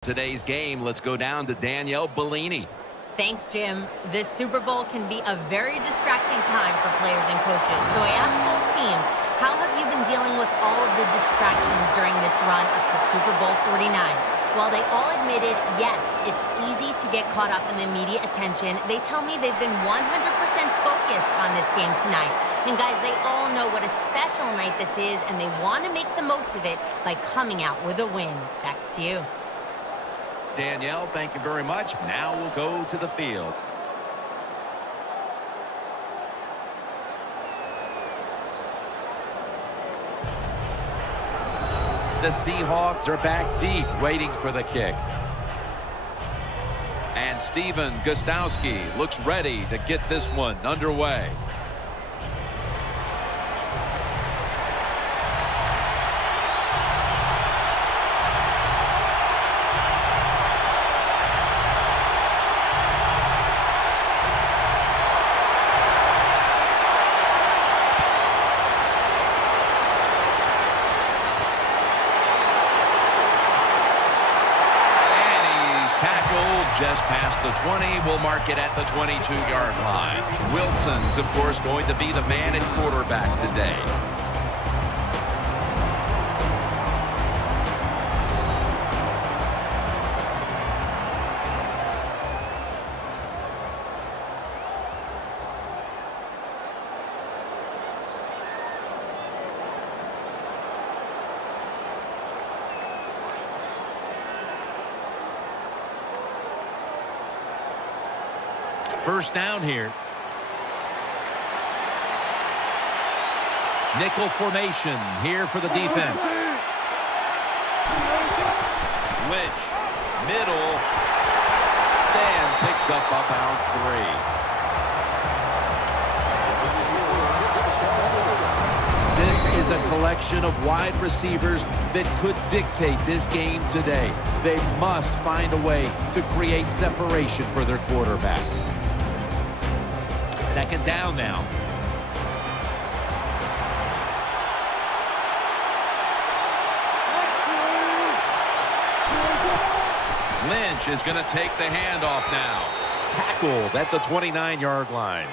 Today's game, let's go down to Danielle Bellini. Thanks, Jim. This Super Bowl can be a very distracting time for players and coaches. So I asked both teams, how have you been dealing with all of the distractions during this run up to Super Bowl 49? While they all admitted, yes, it's easy to get caught up in the media attention, they tell me they've been 100% focused on this game tonight. And guys, they all know what a special night this is, and they want to make the most of it by coming out with a win. Back to you. Danielle, thank you very much. Now we'll go to the field. The Seahawks are back deep, waiting for the kick. And Steven Gostowski looks ready to get this one underway. Just past the 20, we'll mark it at the 22-yard line. Wilson's, of course, going to be the man at quarterback today. First down here. Nickel formation here for the defense. Lynch, middle, then picks up about 3. This is a collection of wide receivers that could dictate this game today. They must find a way to create separation for their quarterback. Second down now. Lynch is going to take the handoff now. Tackled at the 29-yard line.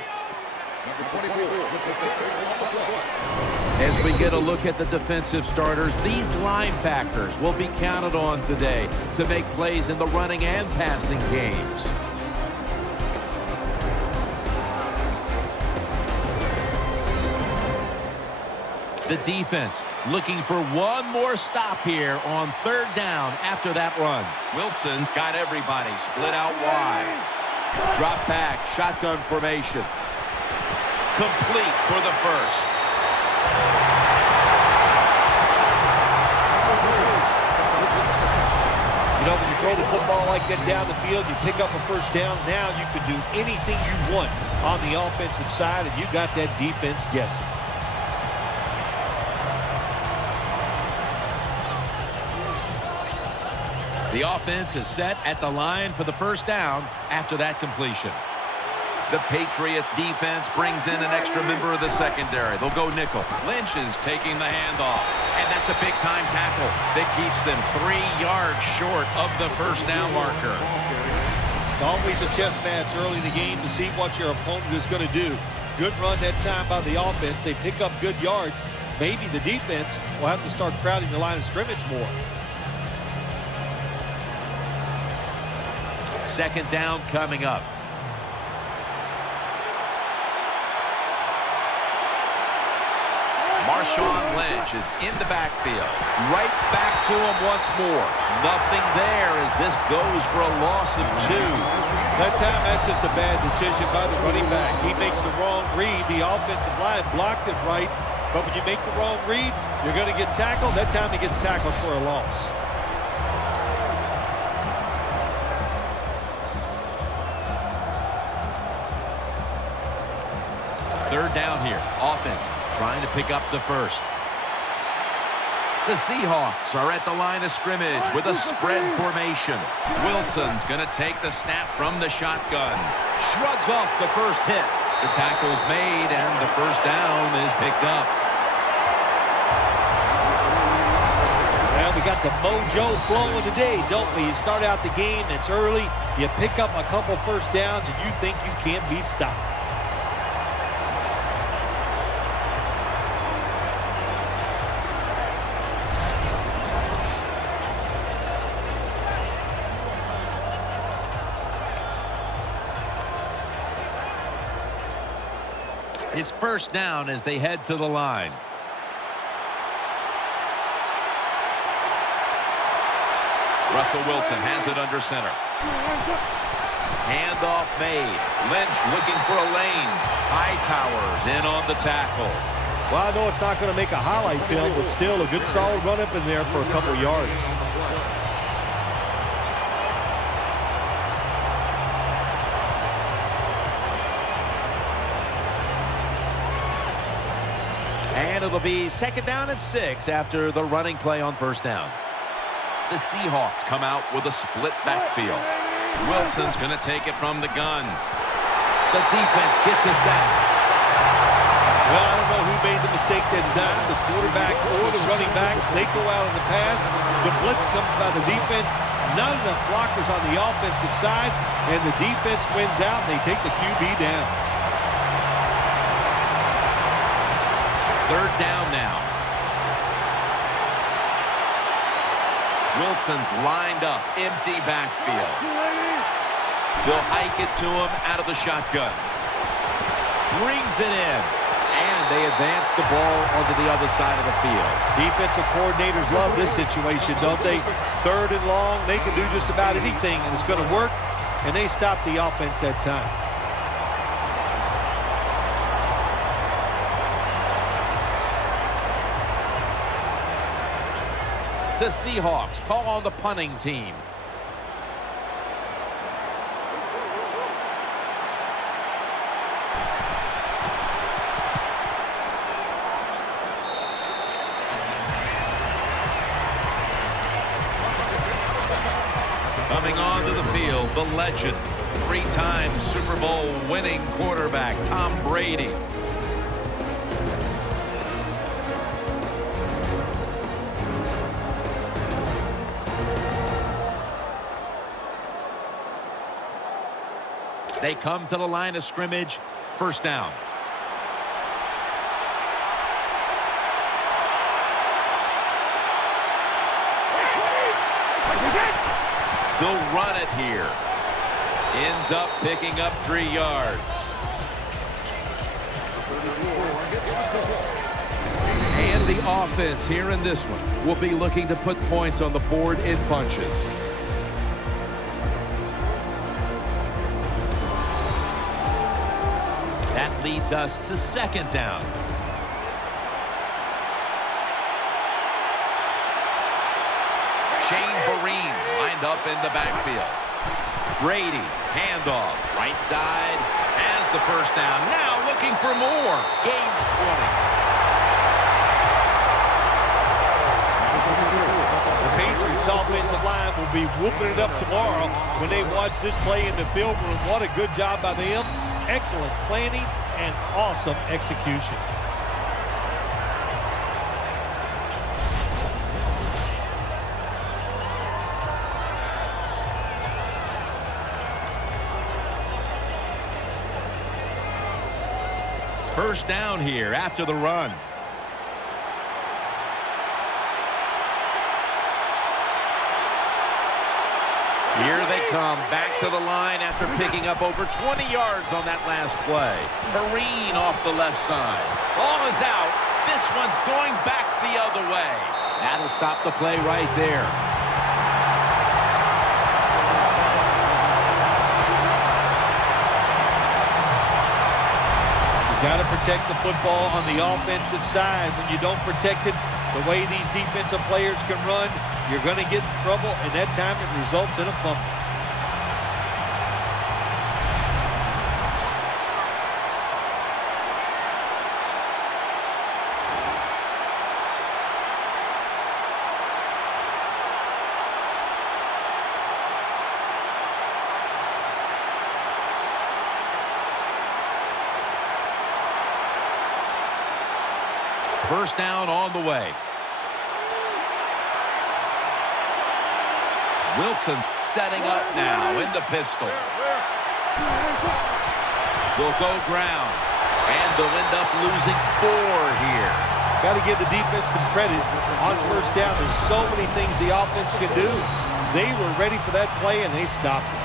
As we get a look at the defensive starters, these linebackers will be counted on today to make plays in the running and passing games. The defense looking for one more stop here on third down after that run. Wilson's got everybody split out wide. Drop back, shotgun formation. Complete for the first. You know, when you throw the football like that down the field, you pick up a first down. Now you can do anything you want on the offensive side, and you got that defense guessing. The offense is set at the line for the first down after that completion. The Patriots defense brings in an extra member of the secondary. They'll go nickel. Lynch is taking the handoff, and that's a big-time tackle that keeps them 3 yards short of the first down marker. It's always a chess match early in the game to see what your opponent is going to do. Good run that time by the offense. They pick up good yards. Maybe the defense will have to start crowding the line of scrimmage more. Second down coming up. Marshawn Lynch is in the backfield. Right back to him once more. Nothing there as this goes for a loss of 2. That time, that's just a bad decision by the running back. He makes the wrong read. The offensive line blocked it right. But when you make the wrong read, you're going to get tackled. That time he gets tackled for a loss. Third down here. Offense trying to pick up the first. The Seahawks are at the line of scrimmage with a spread formation. Wilson's going to take the snap from the shotgun. Shrugs off the first hit. The tackle's made, and the first down is picked up. we got the mojo flowing today, don't we? You start out the game, it's early, you pick up a couple first downs, and you think you can't be stopped. It's first down as they head to the line. Russell Wilson has it under center. Handoff made. Lynch looking for a lane. Hightower's in on the tackle. Well, I know it's not going to make a highlight film, but still a good solid run up in there for a couple yards. And it'll be second down and 6 after the running play on first down. The Seahawks come out with a split backfield. Wilson's going to take it from the gun. The defense gets a sack. Well, I don't know who made the mistake that time, the quarterback or the running backs. They go out on the pass. The blitz comes by the defense. Not enough blockers on the offensive side, and the defense wins out, and they take the QB down. Third down now. Wilson's lined up, empty backfield. They'll hike it to him out of the shotgun. Brings it in. And they advance the ball onto the other side of the field. Defensive coordinators love this situation, don't they? Third and long, they can do just about anything, and it's going to work, and they stop the offense that time. The Seahawks call on the punting team. Coming onto the field, the legend, 3-time Super Bowl winning quarterback, Tom Brady. They come to the line of scrimmage. First down. They'll run it here. Ends up picking up 3 yards. And the offense here in this one will be looking to put points on the board in bunches. That leads us to second down. Shane Vereen lined up in the backfield. Brady, handoff, right side, has the first down. Now looking for more. Gains 20. The Patriots offensive line will be whooping it up tomorrow when they watch this play in the film room. What a good job by them. Excellent planning and awesome execution. First down here after the run. Here they come back to the line after picking up over 20 yards on that last play. Vereen off the left side. Ball is out. This one's going back the other way. That'll stop the play right there. You got to protect the football on the offensive side. When you don't protect it, the way these defensive players can run, you're going to get in trouble, and that time it results in a fumble. First down on the way. Wilson's setting up now in the pistol. Will go ground. And they'll end up losing 4 here. Got to give the defense some credit. On first down, there's so many things the offense can do. They were ready for that play, and they stopped it.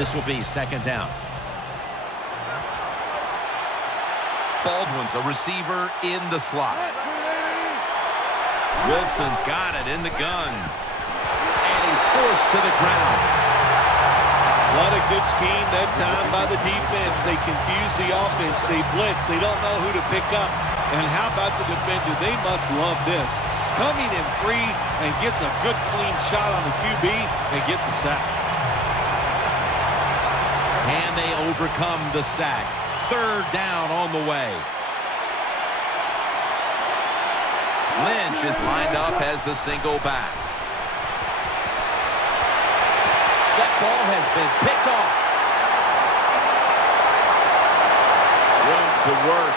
This will be second down. Baldwin's a receiver in the slot. Wilson's got it in the gun. And he's forced to the ground. What a good scheme that time by the defense. They confuse the offense. They blitz. They don't know who to pick up. And how about the defender? They must love this. Coming in free and gets a good clean shot on the QB and gets a sack. And they overcome the sack. Third down on the way. Lynch is lined up as the single back. That ball has been picked off. Room to work.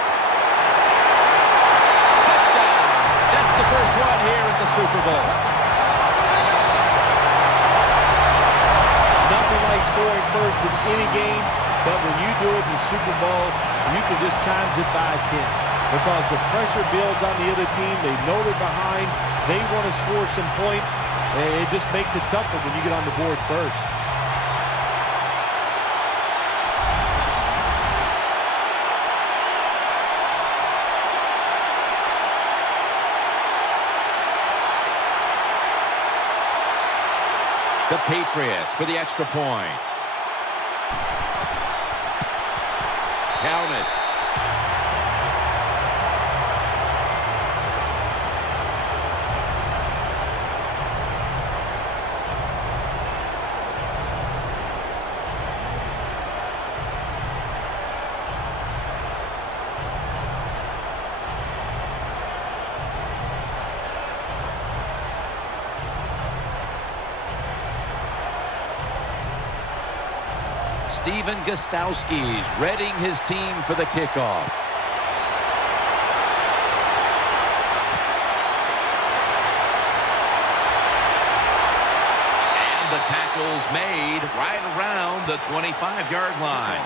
Touchdown. That's the first one here at the Super Bowl. Nothing like scoring first in any game, but when you do it in the Super Bowl, you can just times it by 10. Because the pressure builds on the other team. They know they're behind. They want to score some points. It just makes it tougher when you get on the board first. The Patriots for the extra point. Count it. Steven Gostowski's readying his team for the kickoff. And the tackle's made right around the 25-yard line.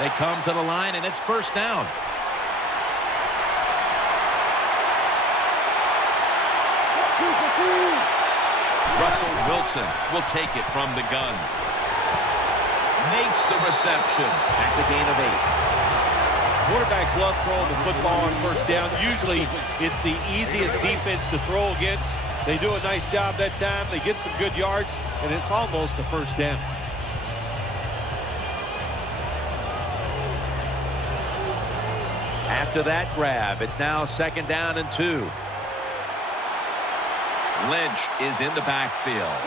They come to the line, and it's first down. Russell Wilson will take it from the gun. Makes the reception. That's a gain of 8. Quarterbacks love throwing the football on first down. Usually, it's the easiest defense to throw against. They do a nice job that time. They get some good yards, and it's almost a first down. After that grab, it's now second down and 2. Lynch is in the backfield.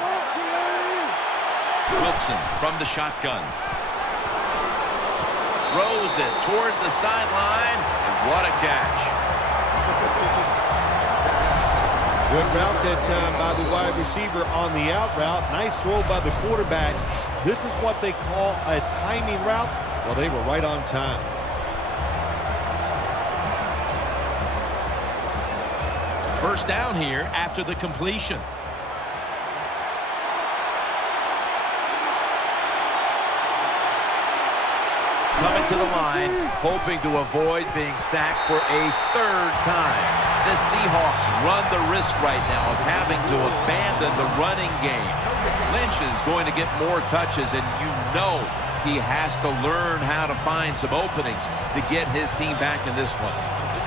Wilson from the shotgun. Throws it toward the sideline, and what a catch. Good route that time by the wide receiver on the out route. Nice throw by the quarterback. This is what they call a timing route. Well, they were right on time. First down here after the completion. Coming to the line, hoping to avoid being sacked for a third time. The Seahawks run the risk right now of having to abandon the running game. Lynch is going to get more touches, and you know he has to learn how to find some openings to get his team back in this one.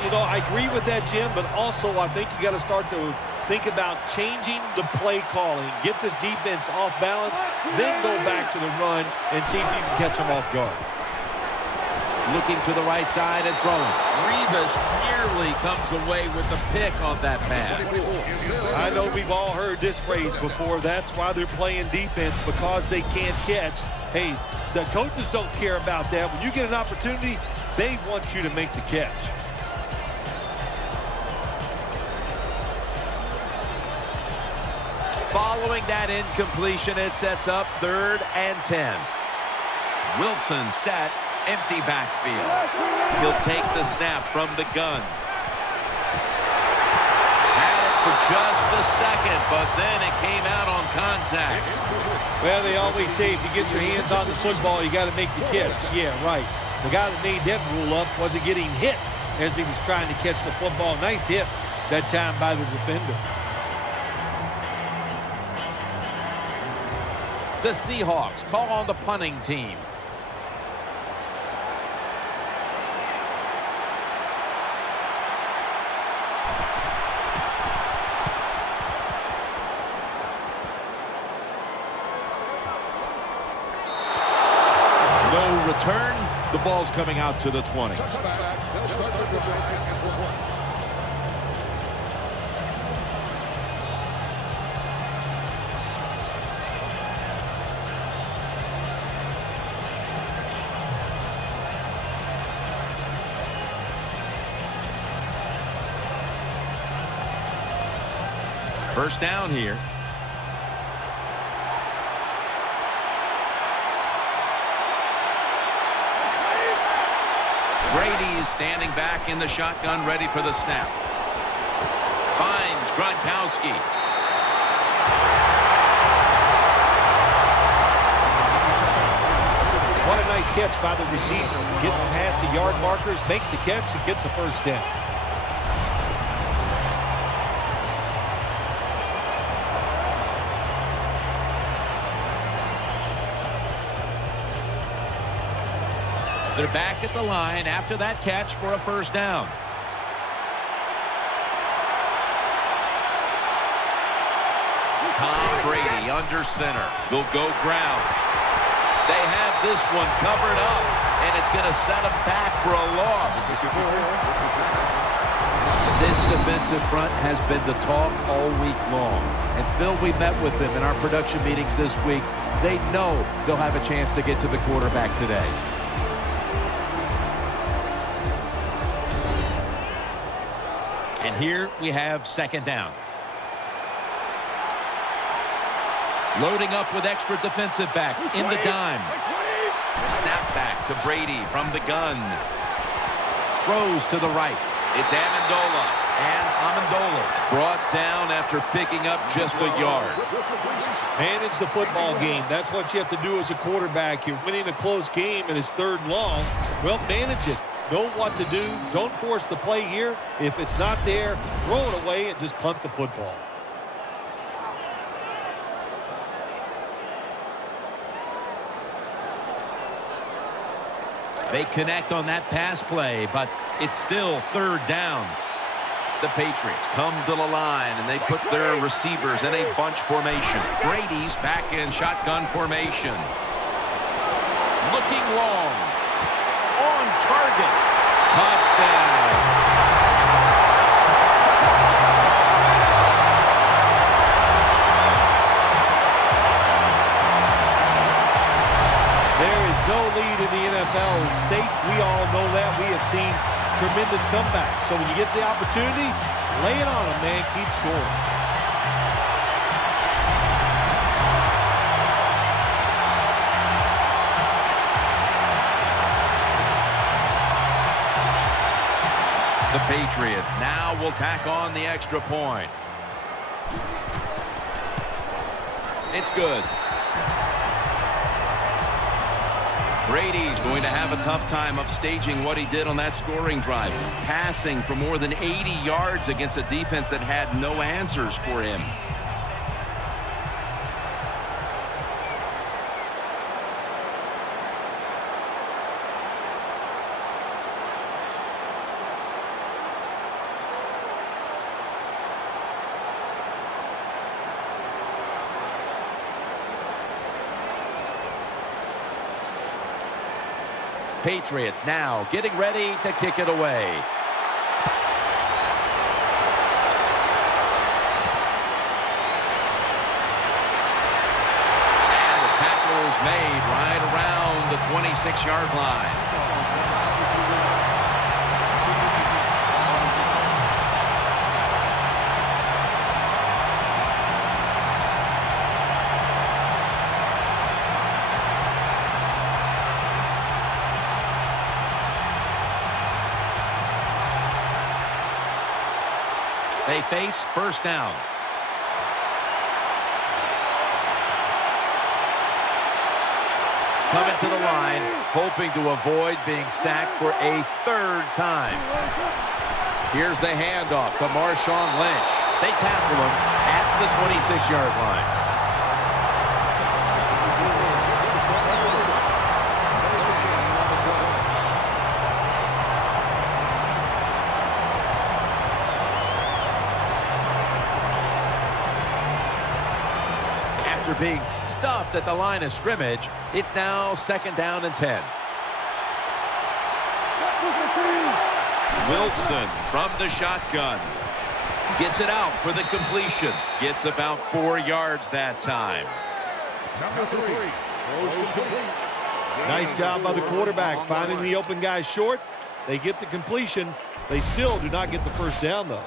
You know, I agree with that, Jim, but also I think you got to start to think about changing the play calling. Get this defense off balance, then go back to the run and see if you can catch them off guard. Looking to the right side and throwing. Revis nearly comes away with the pick on that pass. I know we've all heard this phrase before. That's why they're playing defense, because they can't catch. Hey, the coaches don't care about that. When you get an opportunity, they want you to make the catch. Following that incompletion, it sets up 3rd and 10. Wilson set, empty backfield. He'll take the snap from the gun. Had it for just a second, but then it came out on contact. Well, they always say if you get your hands on the football, you got to make the catch. Yeah, right. The guy that made that rule up wasn't getting hit as he was trying to catch the football. Nice hit that time by the defender. The Seahawks call on the punting team. No return. The ball's coming out to the 20. First down here. Brady's standing back in the shotgun, ready for the snap. Finds Gronkowski. What a nice catch by the receiver. Getting past the yard markers, makes the catch, and gets the first down. They're back at the line after that catch for a first down. Tom Brady under center. They'll go ground. They have this one covered up, and it's going to set them back for a loss. This defensive front has been the talk all week long. And Phil, we met with them in our production meetings this week. They know they'll have a chance to get to the quarterback today. And here we have second down. Loading up with extra defensive backs in the dime. Snap back to Brady from the gun. Throws to the right. It's Amendola. And Amendola's brought down after picking up just a yard. Manage the football game. That's what you have to do as a quarterback. You're winning a close game and it's 3rd and long. Well, manage it. Know what to do. Don't force the play here. If it's not there, throw it away and just punt the football. They connect on that pass play, but it's still 3rd down. The Patriots come to the line, and they put their receivers in a bunch formation. Brady's back in shotgun formation. Looking long. On target. Touchdown. There is no lead in the NFL. State, we all know that. We have seen tremendous comebacks. So when you get the opportunity, lay it on them, man. Keep scoring. The Patriots now will tack on the extra point. It's good. Brady's going to have a tough time upstaging what he did on that scoring drive. Passing for more than 80 yards against a defense that had no answers for him. Patriots now getting ready to kick it away. And the tackle is made right around the 26-yard line. They face first down. Coming to the line, hoping to avoid being sacked for a third time. Here's the handoff to Marshawn Lynch. They tackle him at the 26-yard line. Being stuffed at the line of scrimmage, it's now second down and 10. Wilson from the shotgun. Gets it out for the completion. Gets about 4 yards that time. Number 3. Nice job by the quarterback finding the open guy short. They get the completion. They still do not get the first down, though.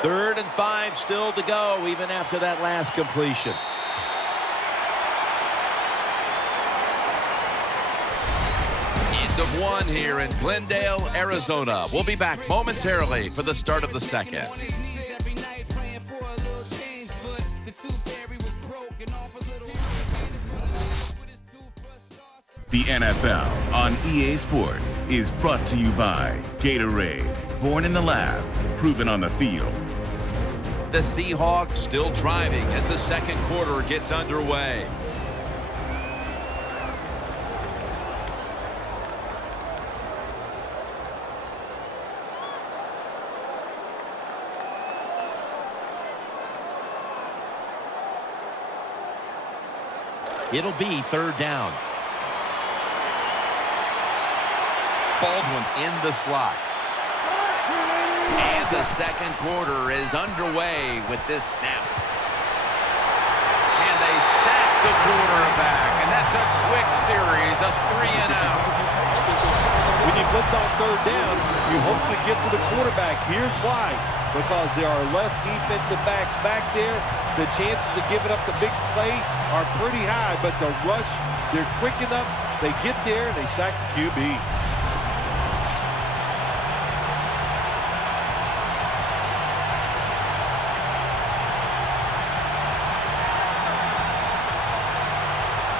Third and 5 still to go, even after that last completion. East of 1 here in Glendale, Arizona. We'll be back momentarily for the start of the second. The NFL on EA Sports is brought to you by Gatorade. Born in the lab, proven on the field. The Seahawks still driving as the second quarter gets underway. It'll be third down. Baldwin's in the slot. And the second quarter is underway with this snap. And they sack the quarterback. And that's a quick series, a 3 and out. When you blitz on third down, you hope to get to the quarterback. Here's why. Because there are less defensive backs back there. The chances of giving up the big play are pretty high. But the rush, they're quick enough. They get there, and they sack the QB.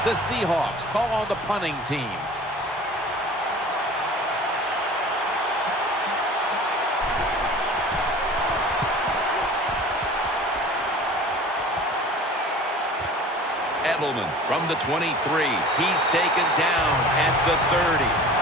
The Seahawks call on the punting team. Edelman from the 23. He's taken down at the 30.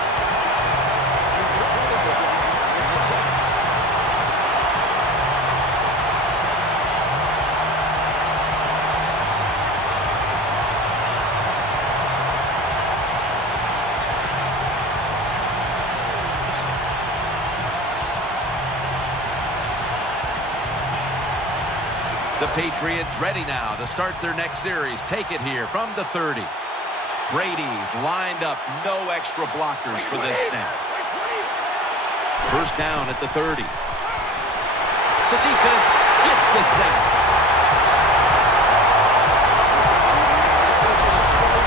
The Patriots ready now to start their next series. Take it here from the 30. Brady's lined up, no extra blockers for this snap. First down at the 30. The defense gets the sack.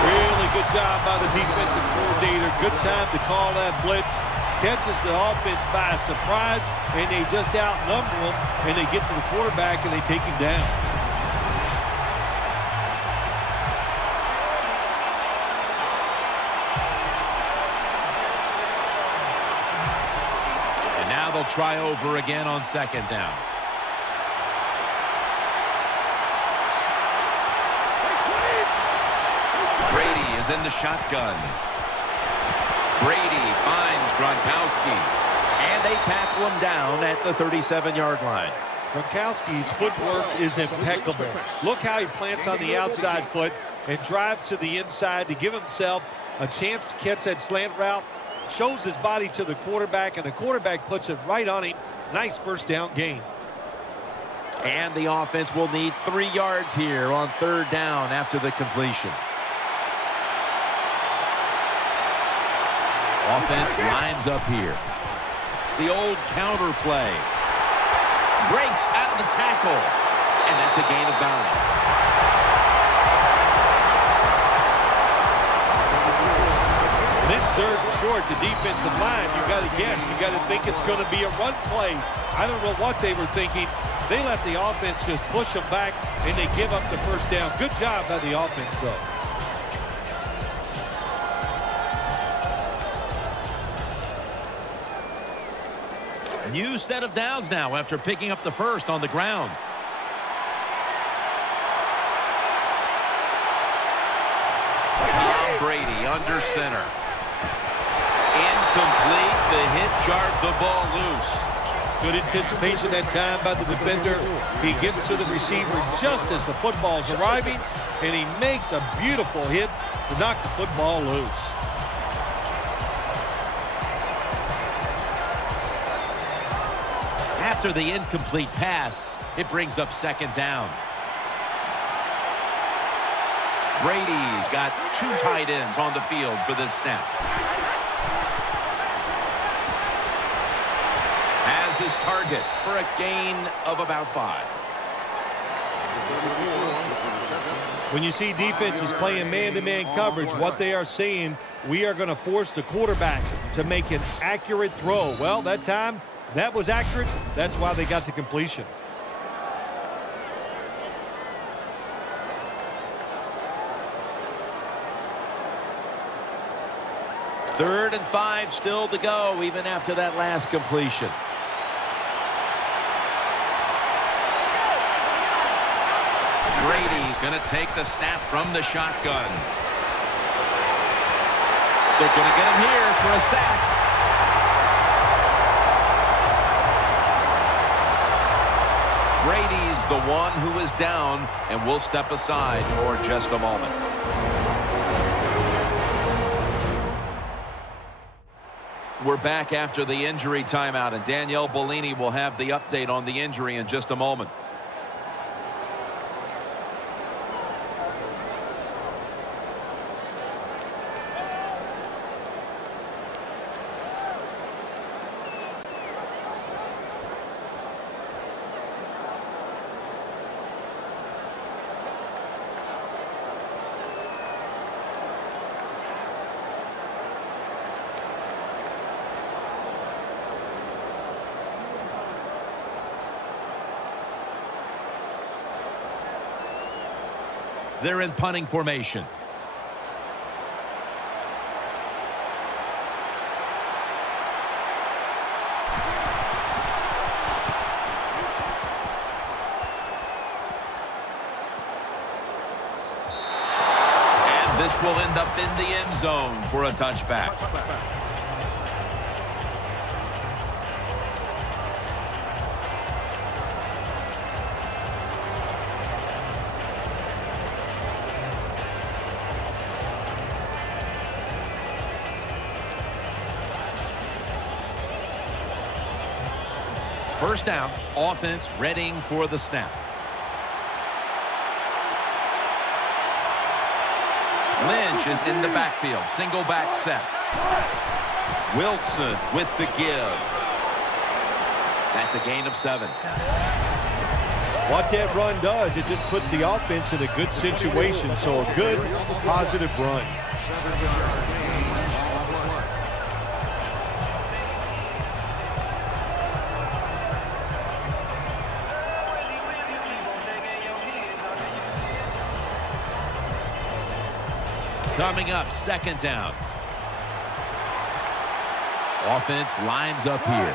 Really good job by the defensive coordinator. Good time to call that blitz. Catches the offense by surprise, and they just outnumber them, and they get to the quarterback, and they take him down. And now they'll try over again on second down. Brady is in the shotgun. Brady finds Gronkowski. And they tackle him down at the 37-yard line. Gronkowski's footwork is impeccable. Look how he plants on the outside foot and drives to the inside to give himself a chance to catch that slant route. Shows his body to the quarterback, and the quarterback puts it right on him. Nice first down gain. And the offense will need 3 yards here on 3rd down after the completion. Offense lines up here. It's the old counter play. Breaks out of the tackle. And that's a gain of 9. It's 3rd and short, the defensive line. You got to guess. You got to think it's going to be a run play. I don't know what they were thinking. They let the offense just push them back, and they give up the first down. Good job by the offense, though. New set of downs now after picking up the first on the ground. Tom Brady under center. Incomplete. The hit jarred the ball loose. Good anticipation that time by the defender. He gets to the receiver just as the football's arriving, and he makes a beautiful hit to knock the football loose. After the incomplete pass, it brings up 2nd down. Brady's got 2 tight ends on the field for this snap. Has his target for a gain of about 5. When you see defenses playing man-to-man coverage, what they are saying, we are going to force the quarterback to make an accurate throw. Well, that time, that was accurate. That's why they got the completion. Third and 5 still to go, even after that last completion. Brady's going to take the snap from the shotgun. They're going to get him here for a sack. Brady's the one who is down and will step aside for just a moment. We're back after the injury timeout, and Danielle Bellini will have the update on the injury in just a moment. They're in punting formation. And this will end up in the end zone for a touchback. First down, offense readying for the snap. Lynch is in the backfield, single back set. Wilson with the give. That's a gain of 7. What that run does, it just puts the offense in a good situation, so a good, positive run. Coming up, second down. Offense lines up here.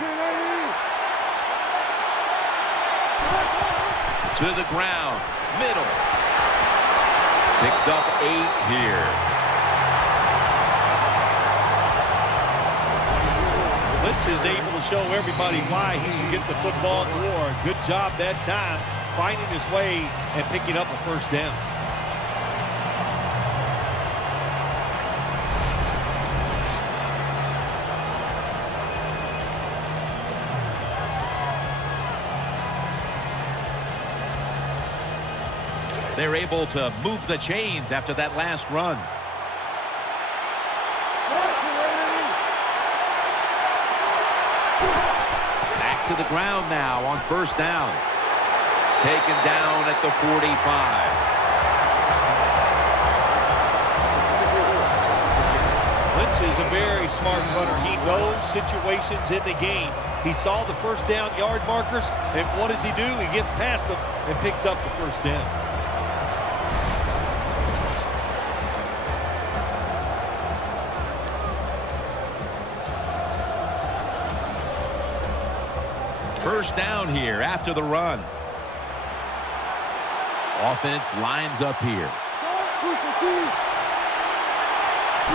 To the ground, middle. Picks up 8 here. Lynch coach is able to show everybody why he should get the football more. Good job that time, finding his way and picking up a first down. They're able to move the chains after that last run. Back to the ground now on first down. Taken down at the 45. Lynch is a very smart runner. He knows situations in the game. He saw the first down yard markers, and what does he do? He gets past them and picks up the first down. First down here after the run. Offense lines up here.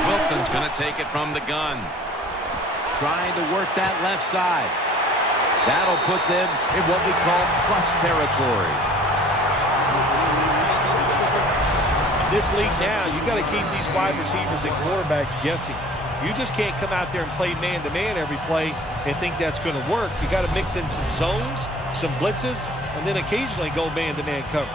Wilson's going to take it from the gun. Trying to work that left side. That'll put them in what we call plus territory. In this league now, you got to keep these wide receivers and quarterbacks guessing. You just can't come out there and play man-to-man every play and think that's going to work. You got to mix in some zones, some blitzes, and then occasionally go man-to-man coverage.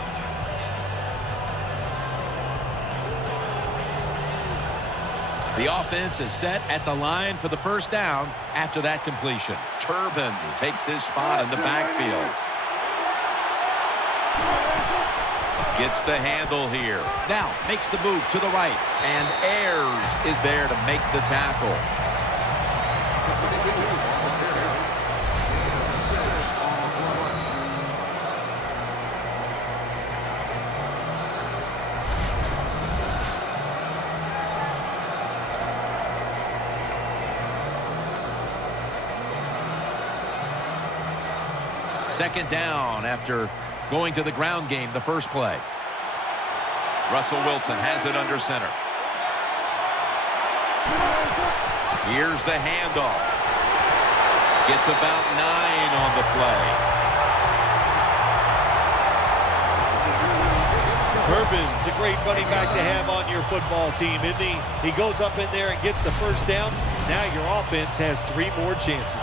The offense is set at the line for the first down after that completion. Turbin takes his spot in the backfield. Gets the handle here. Now makes the move to the right. And Ayers is there to make the tackle. Second down after going to the ground game the first play. Russell Wilson has it under center. Here's the handoff. Gets about 9 on the play. Turbin's a great running back to have on your football team, isn't he? He goes up in there and gets the first down. Now your offense has 3 more chances.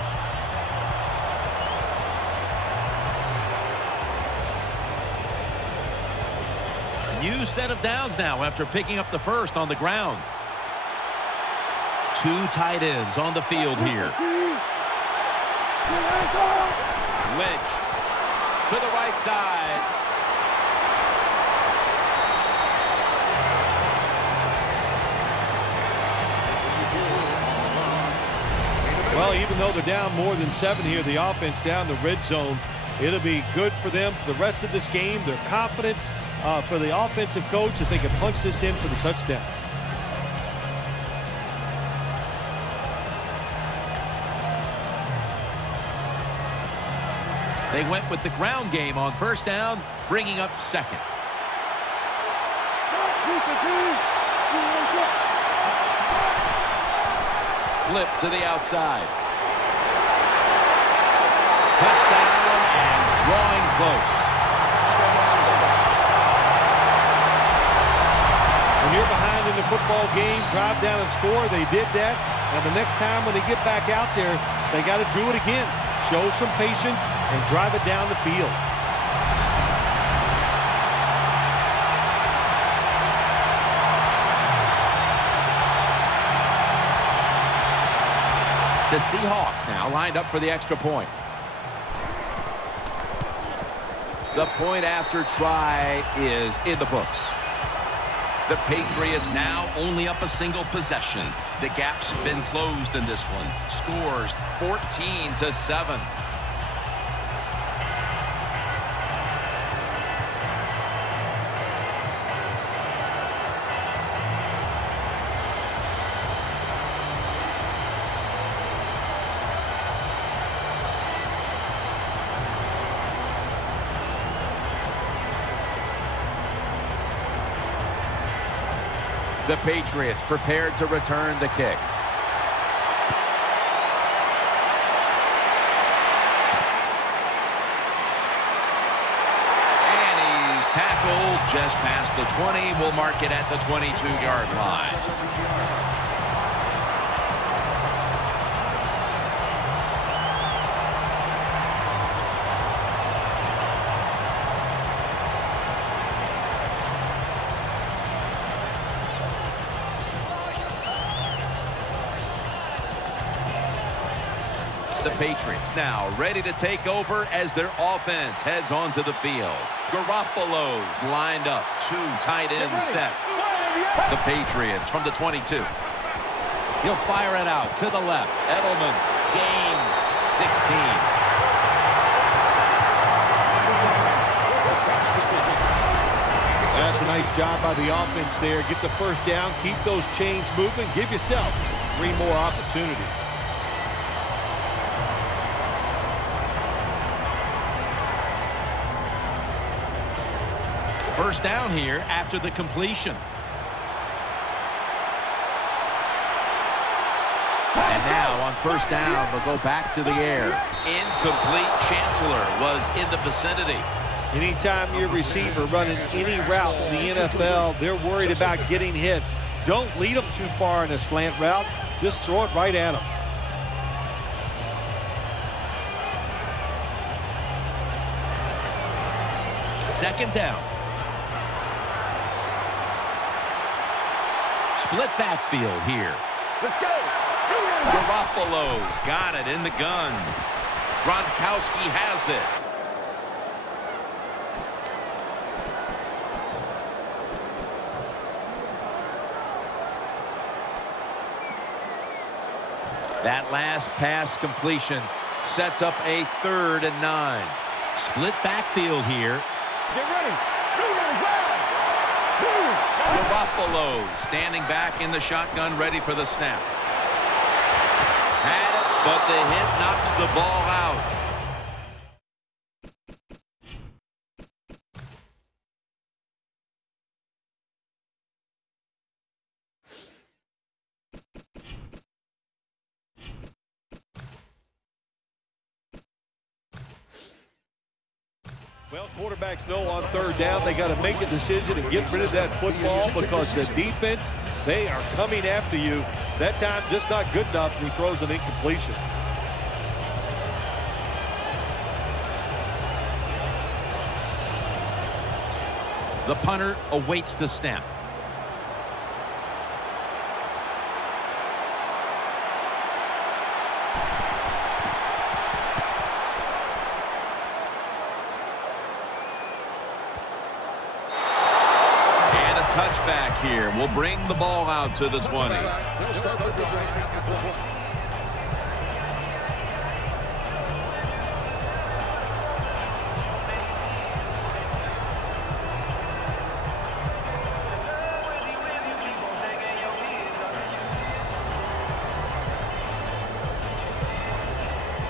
New set of downs now after picking up the first on the ground. 2 tight ends on the field here. Lynch to the right side. Well, even though they're down more than 7 here, the offense down the red zone, it'll be good for them for the rest of this game. Their confidence for the offensive coach if they can punch this in for the touchdown. They went with the ground game on first down, bringing up second. Flip to the outside. Touchdown and drawing close. When you're behind in the football game, drive down and score. They did that. And the next time when they get back out there, they got to do it again. Show some patience and drive it down the field. The Seahawks now lined up for the extra point. The point after try is in the books. The Patriots now only up a single possession. The gap's been closed in this one. Scores 14-7. The Patriots prepared to return the kick. just past the 20. We'll mark it at the 22-yard line. The Patriots now ready to take over as their offense heads onto the field. Garoppolo's lined up, 2 tight ends set. The Patriots from the 22. He'll fire it out to the left. Edelman gains 16. That's a nice job by the offense there. Get the first down, keep those chains moving, give yourself 3 more opportunities. First down here after the completion. And now on first down, they'll go back to the air. Incomplete. Chancellor was in the vicinity. Anytime your receiver running any route in the NFL, they're worried about getting hit. Don't lead them too far in a slant route. Just throw it right at them. Second down. Split backfield here. Let's go. Garoppolo's got it in the gun. Gronkowski has it. That last pass completion sets up a 3rd and 9. Split backfield here. Get ready. Garoppolo standing back in the shotgun, ready for the snap. Had it, but the hit knocks the ball out. Well, quarterbacks know on 3rd down they got to make a decision and get rid of that football because the defense, they are coming after you. That time just not good enough, and he throws an incompletion. The punter awaits the snap. Touchback here will bring the ball out to the 20.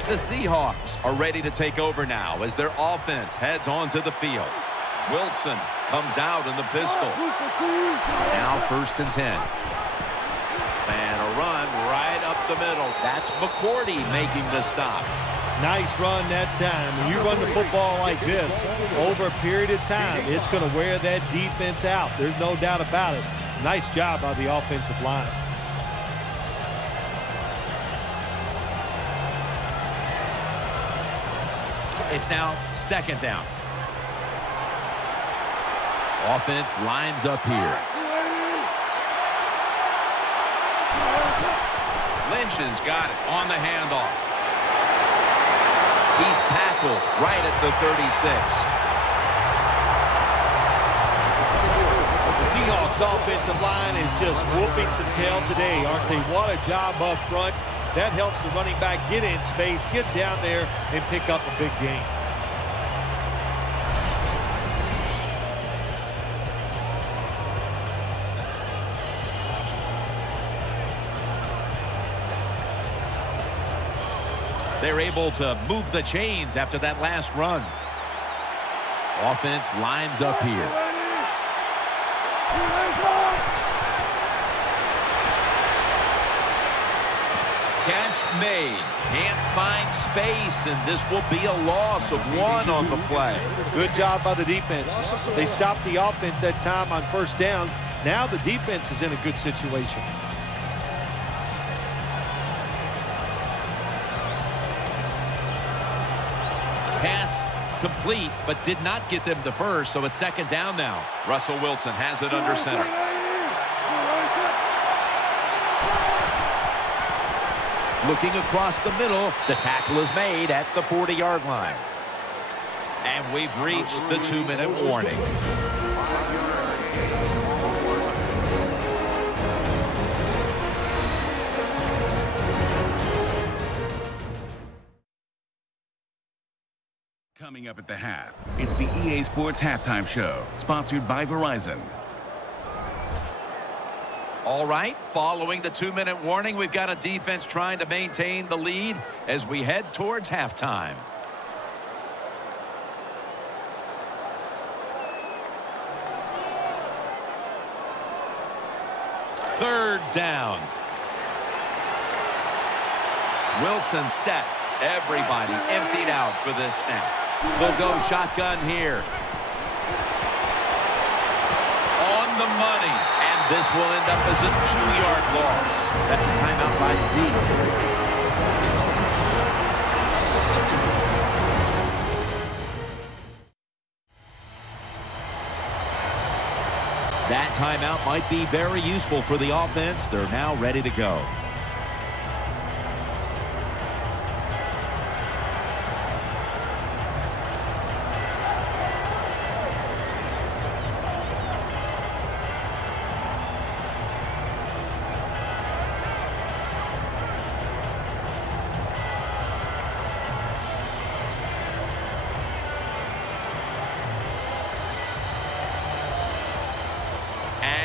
The Seahawks are ready to take over now as their offense heads onto the field. Wilson comes out in the pistol. Now 1st and 10. And a run right up the middle. That's McCourty making the stop. Nice run that time. When you run the football like this, over a period of time, it's going to wear that defense out. There's no doubt about it. Nice job by the offensive line. It's now 2nd down. Offense lines up here. Lynch has got it on the handoff. He's tackled right at the 36. The Seahawks offensive line is just whooping some tail today, aren't they? What a job up front. That helps the running back get in space, get down there, and pick up a big gain. They're able to move the chains after that last run. Offense lines up here. Catch made. Can't find space, and this will be a loss of 1 on the play. Good job by the defense. They stopped the offense that time on first down. Now the defense is in a good situation. Pass complete, but did not get them the first, so it's second down now. Russell Wilson has it under center. Looking across the middle, the tackle is made at the 40-yard line. And we've reached the 2-minute warning. Coming up at the half, it's the EA Sports Halftime Show, sponsored by Verizon. All right, following the 2-minute warning, we've got a defense trying to maintain the lead as we head towards halftime. Third down. Wilson set. Everybody emptied out for this snap. They'll go shotgun here. On the money. And this will end up as a 2-yard loss. That's a timeout by D. That timeout might be very useful for the offense. They're now ready to go.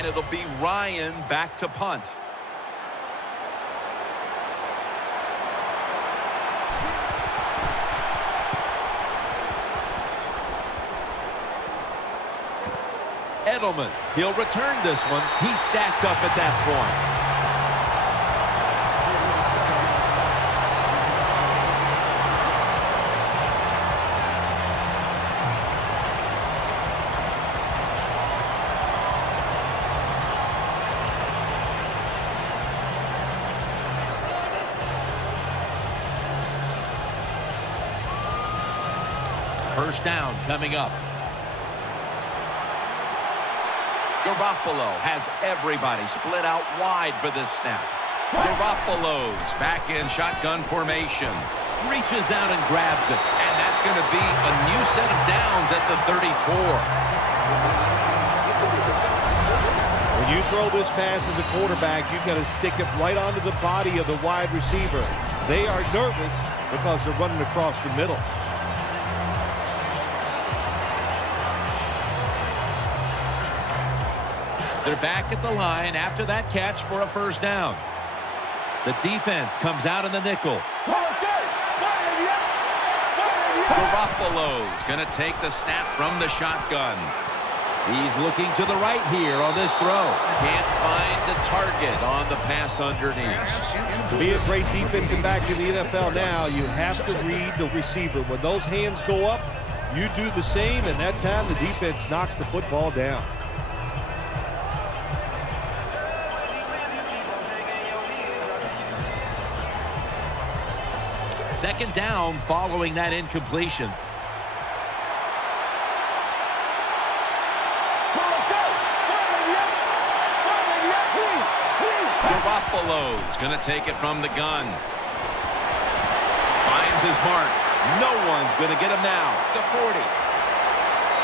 It'll be Ryan back to punt. Edelman, he'll return this one. He's stacked up at that point. First down coming up. Garoppolo has everybody split out wide for this snap. Garoppolo's back in shotgun formation. Reaches out and grabs it. And that's going to be a new set of downs at the 34. When you throw this pass as a quarterback, you've got to stick it right onto the body of the wide receiver. They are nervous because they're running across the middle. They're back at the line after that catch for a first down. The defense comes out in the nickel. Garoppolo's going to take the snap from the shotgun. He's looking to the right here on this throw. Can't find the target on the pass underneath. To be a great defensive back in the NFL now, you have to read the receiver. When those hands go up, you do the same, and that time the defense knocks the football down. Second down following that incompletion. Garoppolo's going to take it from the gun. Finds his mark. No one's going to get him now. The 40.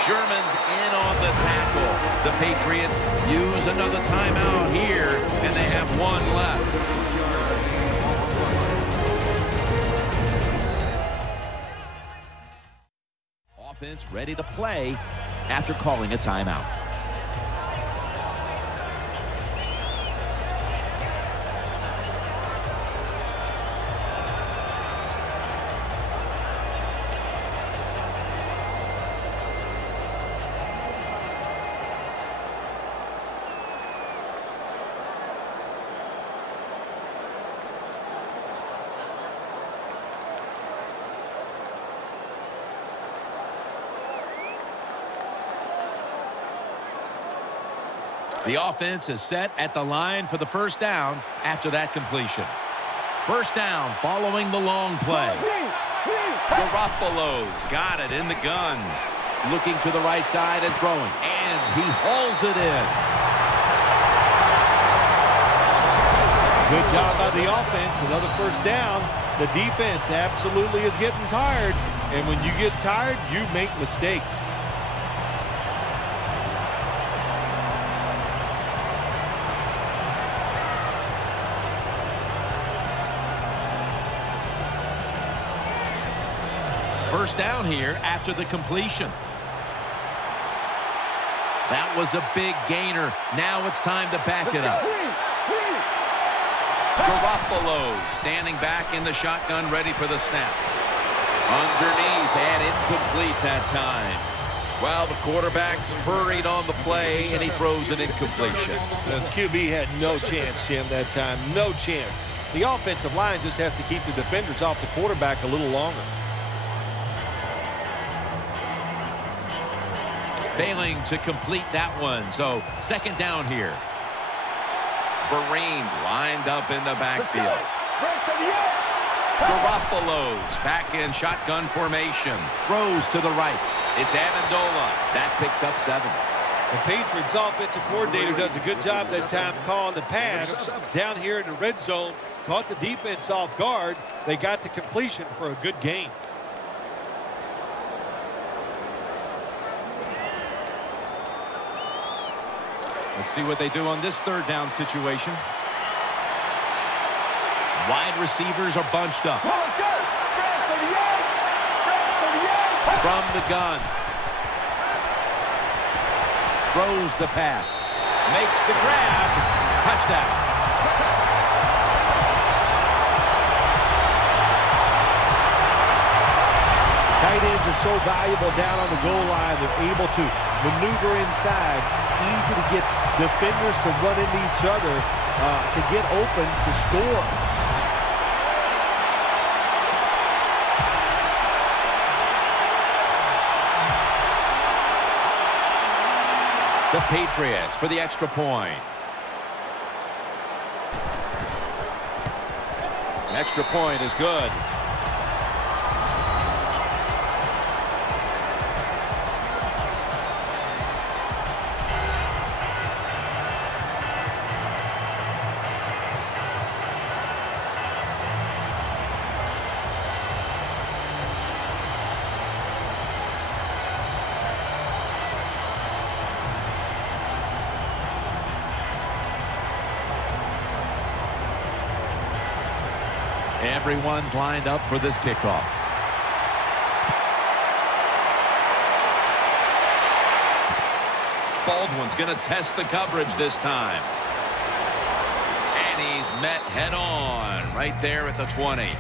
Sherman's in on the tackle. The Patriots use another timeout here, and they have one left. Offense ready to play after calling a timeout. The offense is set at the line for the first down after that completion. First down following the long play. Garoppolo's got it in the gun. Looking to the right side and throwing. And he hauls it in. Good job by the offense. Another first down. The defense absolutely is getting tired. And when you get tired, you make mistakes. First down here after the completion. That was a big gainer. Now it's time to back it up. Garoppolo standing back in the shotgun, ready for the snap. Underneath and incomplete that time. Well, the quarterback's hurried on the play, and he throws an incompletion. The QB had no chance, Jim, that time. No chance. The offensive line just has to keep the defenders off the quarterback a little longer. Failing to complete that one, so second down here. Vereen lined up in the backfield. Garoppolo's back in shotgun formation. Throws to the right. It's Amendola. That picks up 7. The Patriots offensive coordinator does a good job that time calling the pass. Down here in the red zone, caught the defense off guard. They got the completion for a good gain. Let's see what they do on this third down situation. Wide receivers are bunched up. From the gun. Throws the pass. Makes the grab. Touchdown. Tight ends are so valuable down on the goal line. They're able to maneuver inside. Easy to get defenders to run into each other to get open to score. The Patriots for the extra point. An extra point is good. Everyone's lined up for this kickoff. Baldwin's going to test the coverage this time. And he's met head on right there at the 20.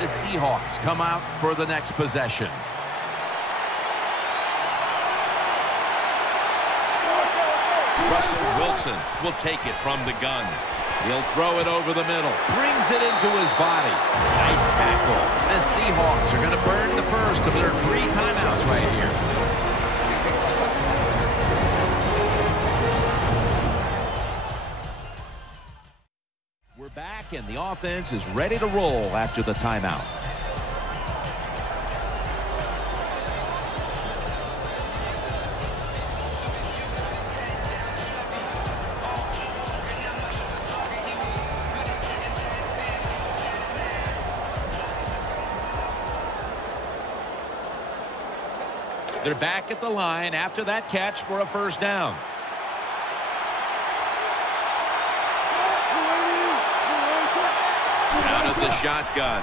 The Seahawks come out for the next possession. Russell Wilson will take it from the gun. He'll throw it over the middle. Brings it into his body. Nice tackle. The Seahawks are going to burn the first of their 3 timeouts right here. We're back, and the offense is ready to roll after the timeout. They're back at the line after that catch for a first down. Out of the shotgun.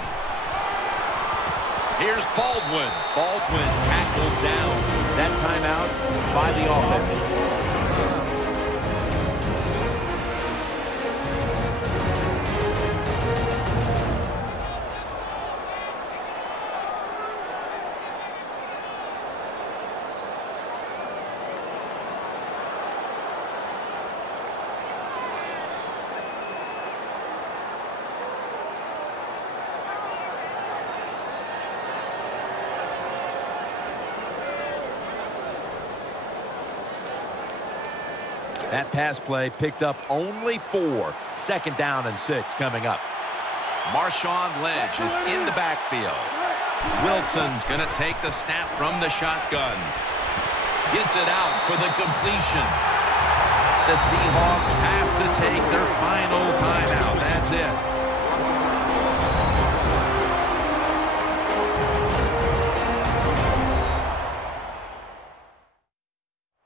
Here's Baldwin. Baldwin tackled down. That timeout by the offense. That pass play picked up only 4. 2nd down and 6 coming up. Marshawn Lynch is in the backfield. Wilson's going to take the snap from the shotgun. Gets it out for the completion. The Seahawks have to take their final timeout. That's it.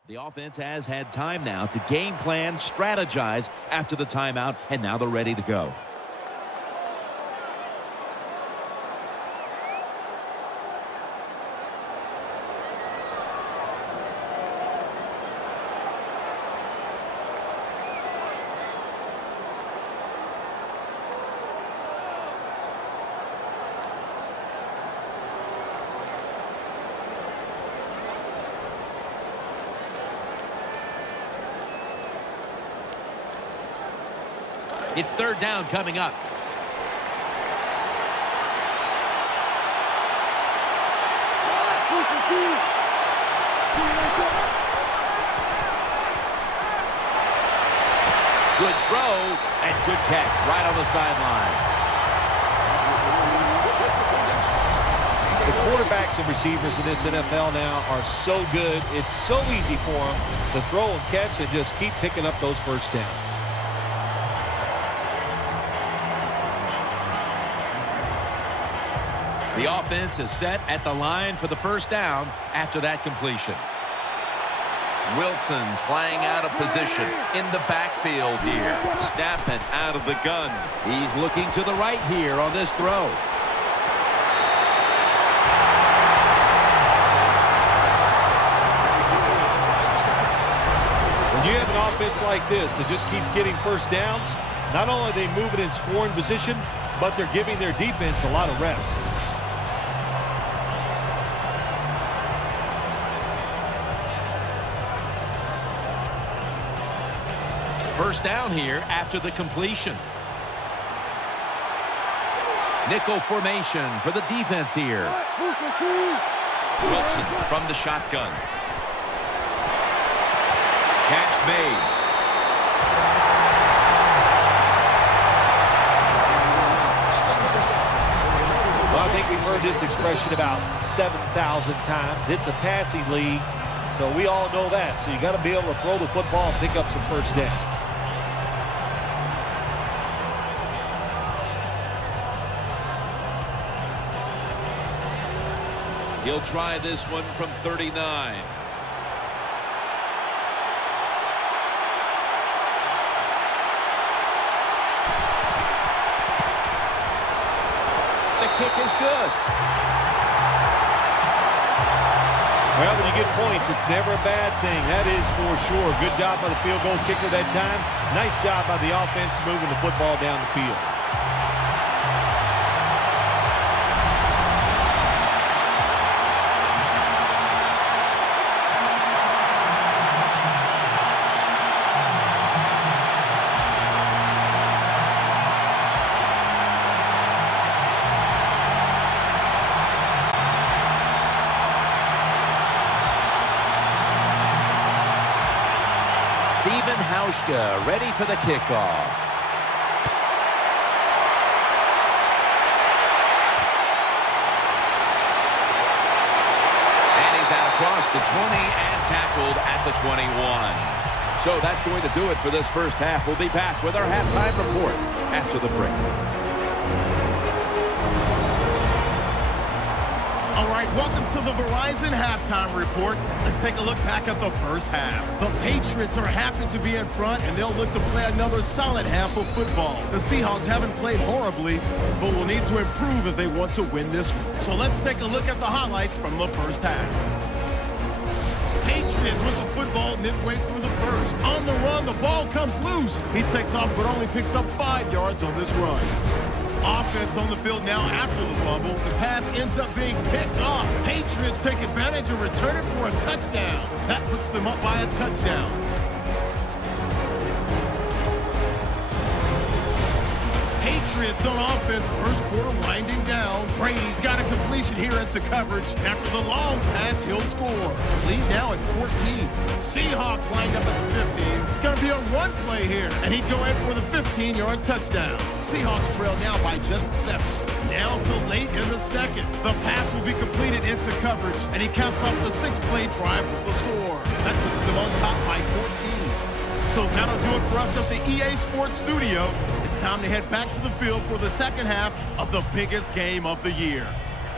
The offense has had time now to game plan, strategize after the timeout, and now they're ready to go. It's 3rd down coming up. Good throw and good catch right on the sideline. The quarterbacks and receivers in this NFL now are so good. It's so easy for them to throw and catch and just keep picking up those first downs. The offense is set at the line for the 1st down after that completion. Wilson's flying out of position in the backfield here. Snapping out of the gun. He's looking to the right here on this throw. When you have an offense like this that just keeps getting first downs, not only are they moving in scoring position, but they're giving their defense a lot of rest. 1st down here after the completion. Nickel formation for the defense here. Wilson from the shotgun. Catch made. Well, I think we've heard this expression about 7,000 times. It's a passing league, so we all know that. So you got to be able to throw the football and pick up some first downs. He'll try this one from 39. The kick is good. Well, when you get points, it's never a bad thing. That is for sure. Good job by the field goal kicker that time. Nice job by the offense moving the football down the field. Ready for the kickoff. And he's out across the 20 and tackled at the 21. So that's going to do it for this 1st half. We'll be back with our halftime report after the break. All right, welcome to the Verizon Halftime Report. Let's take a look back at the 1st half. The Patriots are happy to be in front, and they'll look to play another solid half of football. The Seahawks haven't played horribly, but will need to improve if they want to win this one. So let's take a look at the highlights from the 1st half. Patriots with the football midway through the 1st. On the run, the ball comes loose. He takes off, but only picks up 5 yards on this run. Offense on the field now after the fumble. The pass ends up being picked off. Patriots take advantage and return it for a touchdown. That puts them up by a touchdown. Patriots on offense, 1st quarter winding down. Brady's got a completion here into coverage. And after the long pass, he'll score. Lead now at 14. Seahawks lined up at the 15. It's going to be a run play here. And he'd go in for the 15-yard touchdown. Seahawks trail now by just 7. Now to late in the second. The pass will be completed into coverage, and he caps off the 6-play drive with the score. That puts them on top by 14. So that'll do it for us at the EA Sports Studio. It's time to head back to the field for the second half of the biggest game of the year.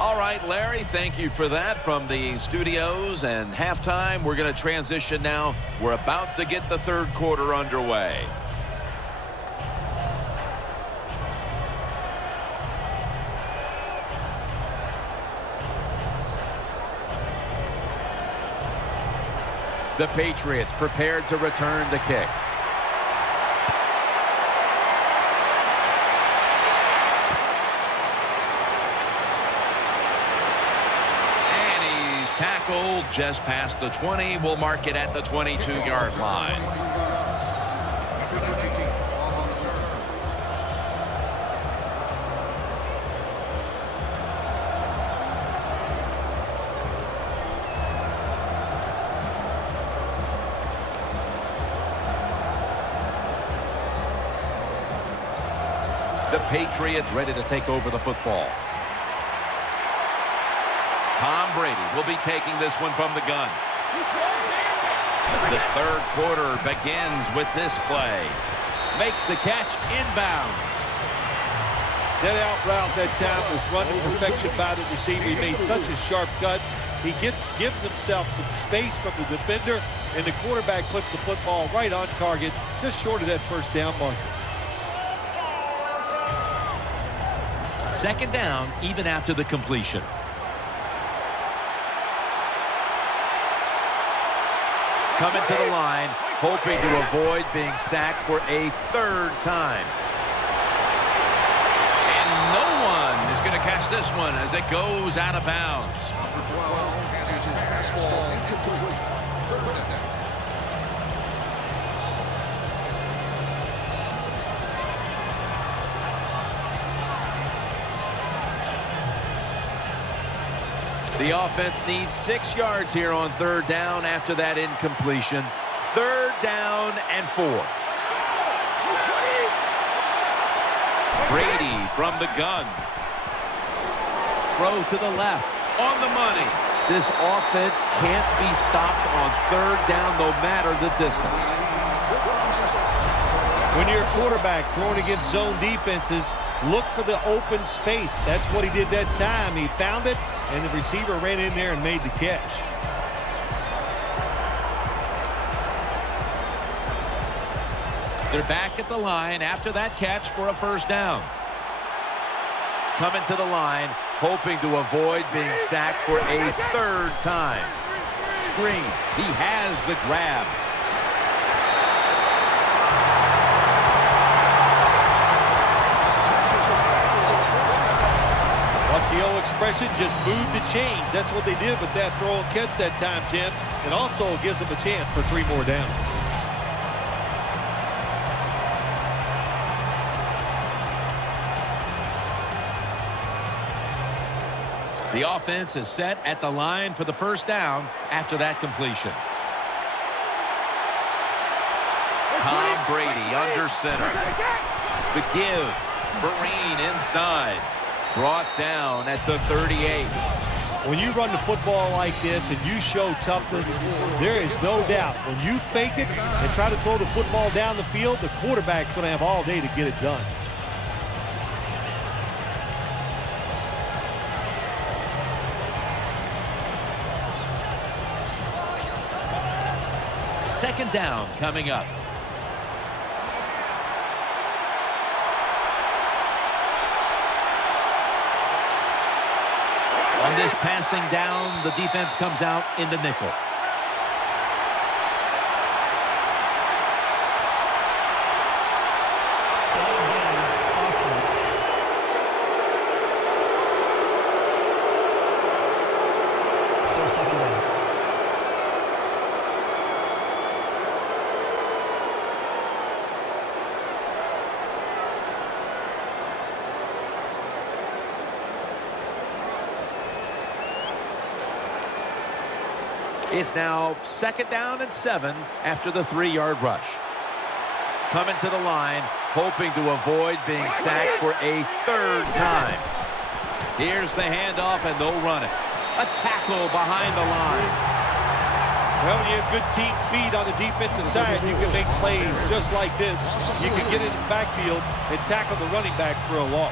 All right, Larry, thank you for that from the studios. And halftime, we're going to transition now. We're about to get the third quarter underway. The Patriots prepared to return the kick. And he's tackled just past the 20. We'll mark it at the 22-yard line. The Patriots ready to take over the football. Tom Brady will be taking this one from the gun. The third quarter begins with this play. Makes the catch inbounds. That out route that time was run to perfection by the receiver. He made such a sharp cut. He gives himself some space from the defender, and the quarterback puts the football right on target, just short of that first down marker. Second down, even after the completion. Coming to the line, hoping to avoid being sacked for a third time. And no one is going to catch this one as it goes out of bounds. The offense needs 6 yards here on third down after that incompletion. Third down and 4. Brady from the gun. Throw to the left. On the money. This offense can't be stopped on third down no matter the distance. When you're a quarterback throwing against zone defenses, look for the open space. That's what he did that time. He found it, and the receiver ran in there and made the catch. They're back at the line after that catch for a first down. Coming to the line, hoping to avoid being sacked for a third time. Screen. He has the grab. Watch the old expression, just move the chains. That's what they did with that throw and catch that time, Tim. It also gives them a chance for 3 more downs. The offense is set at the line for the first down after that completion. Tom Brady under center. The give. Vereen inside. Brought down at the 38. When you run the football like this and you show toughness, there is no doubt. When you fake it and try to throw the football down the field, the quarterback's going to have all day to get it done. Second down coming up. On this passing down, the defense comes out in the nickel. Offense. Still second down. It's now 2nd down and 7 after the 3-yard rush. Coming to the line, hoping to avoid being sacked for a 3rd time. Here's the handoff, and they'll run it. A tackle behind the line. Well, when you have good team speed on the defensive side, you can make plays just like this. You can get in the backfield and tackle the running back for a loss.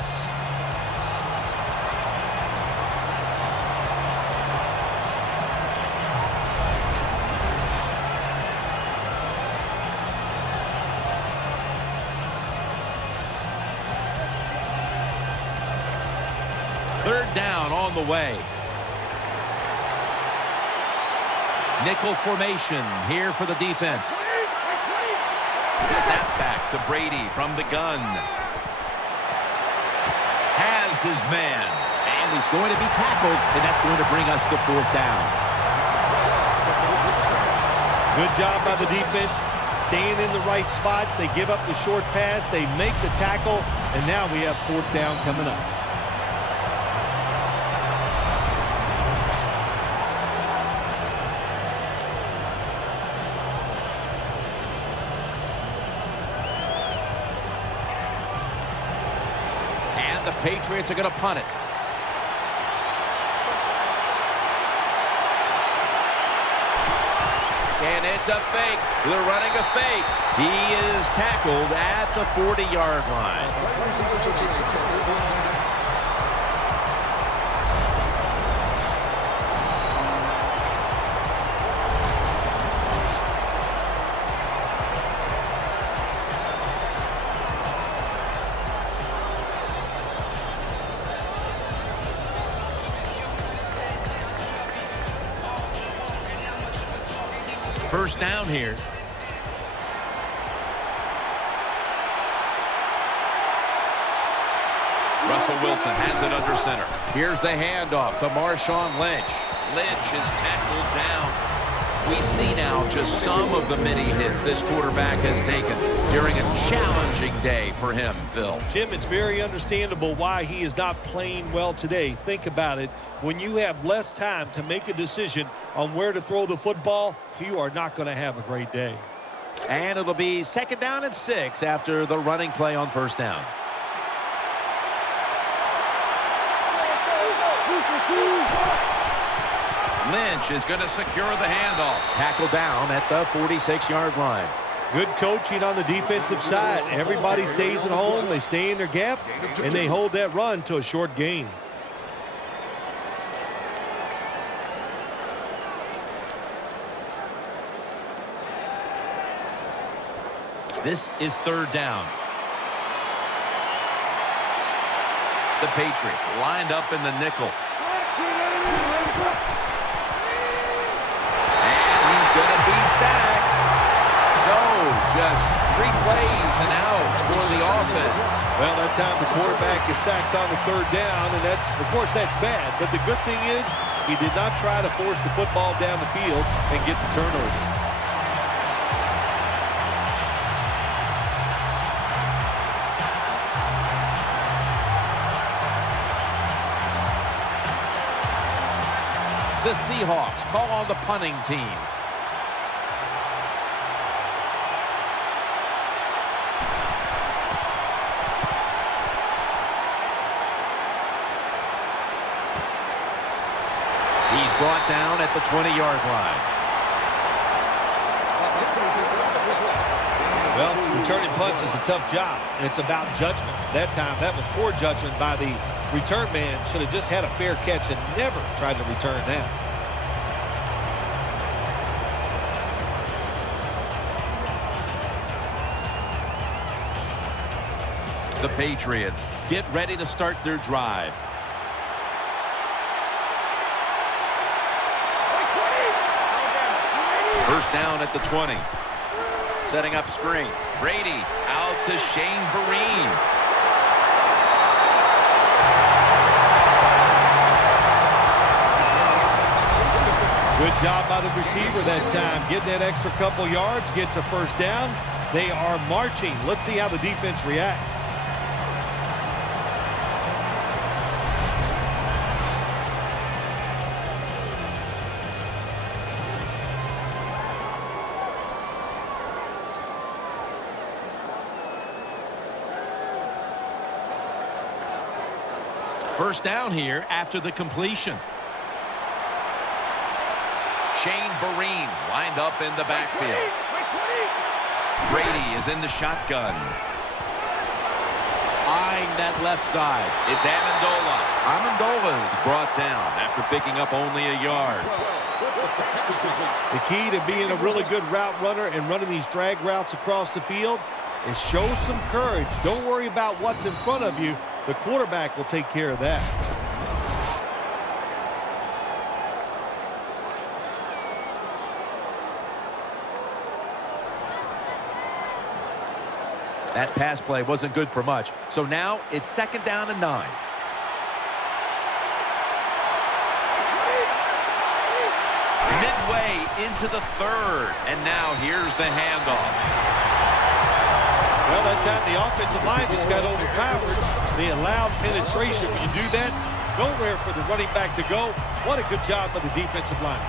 Third down on the way. Nickel formation here for the defense. Snap back to Brady from the gun. Has his man. And he's going to be tackled, and that's going to bring us to 4th down. Good job by the defense. Staying in the right spots. They give up the short pass. They make the tackle. And now we have 4th down coming up. The Patriots are going to punt it. And it's a fake. They're running a fake. He is tackled at the 40-yard line. First down here. Russell Wilson has it under center. Here's the handoff to Marshawn Lynch. Lynch is tackled down. We see now just some of the many hits this quarterback has taken during a challenging day for him, Phil. Jim, it's very understandable why he is not playing well today. Think about it. When you have less time to make a decision on where to throw the football, you are not going to have a great day. And it'll be 2nd down and 6 after the running play on 1st down. Lynch is going to secure the handoff. Tackle down at the 46-yard line. Good coaching on the defensive side. Everybody stays at home. They stay in their gap, and they hold that run to a short gain. This is 3rd down. The Patriots lined up in the nickel. Going to be sacked. So just 3 plays and out for the offense. Well, that time the quarterback is sacked on the 3rd down, and that's, of course, that's bad. But the good thing is he did not try to force the football down the field and get the turnover. The Seahawks call on the punting team. He's brought down at the 20-yard line. Well, returning punts is a tough job, and it's about judgment. That time, that was poor judgment by the return man. Should have just had a fair catch and never tried to return that. The Patriots get ready to start their drive. First down at the 20. Setting up screen. Brady out to Shane Vereen. Good job by the receiver that time. Getting that extra couple yards, gets a first down. They are marching. Let's see how the defense reacts. First down here after the completion. Shane Vereen lined up in the backfield. Brady is in the shotgun. Eyeing that left side. It's Amendola. Amendola is brought down after picking up only a yard. The key to being a really good route runner and running these drag routes across the field is show some courage. Don't worry about what's in front of you. The quarterback will take care of that. That pass play wasn't good for much. So now it's 2nd down and 9. Midway into the 3rd. And now here's the handoff. Well, that time the offensive line just got overpowered. They allowed penetration. When you do that, nowhere for the running back to go. What a good job by the defensive line.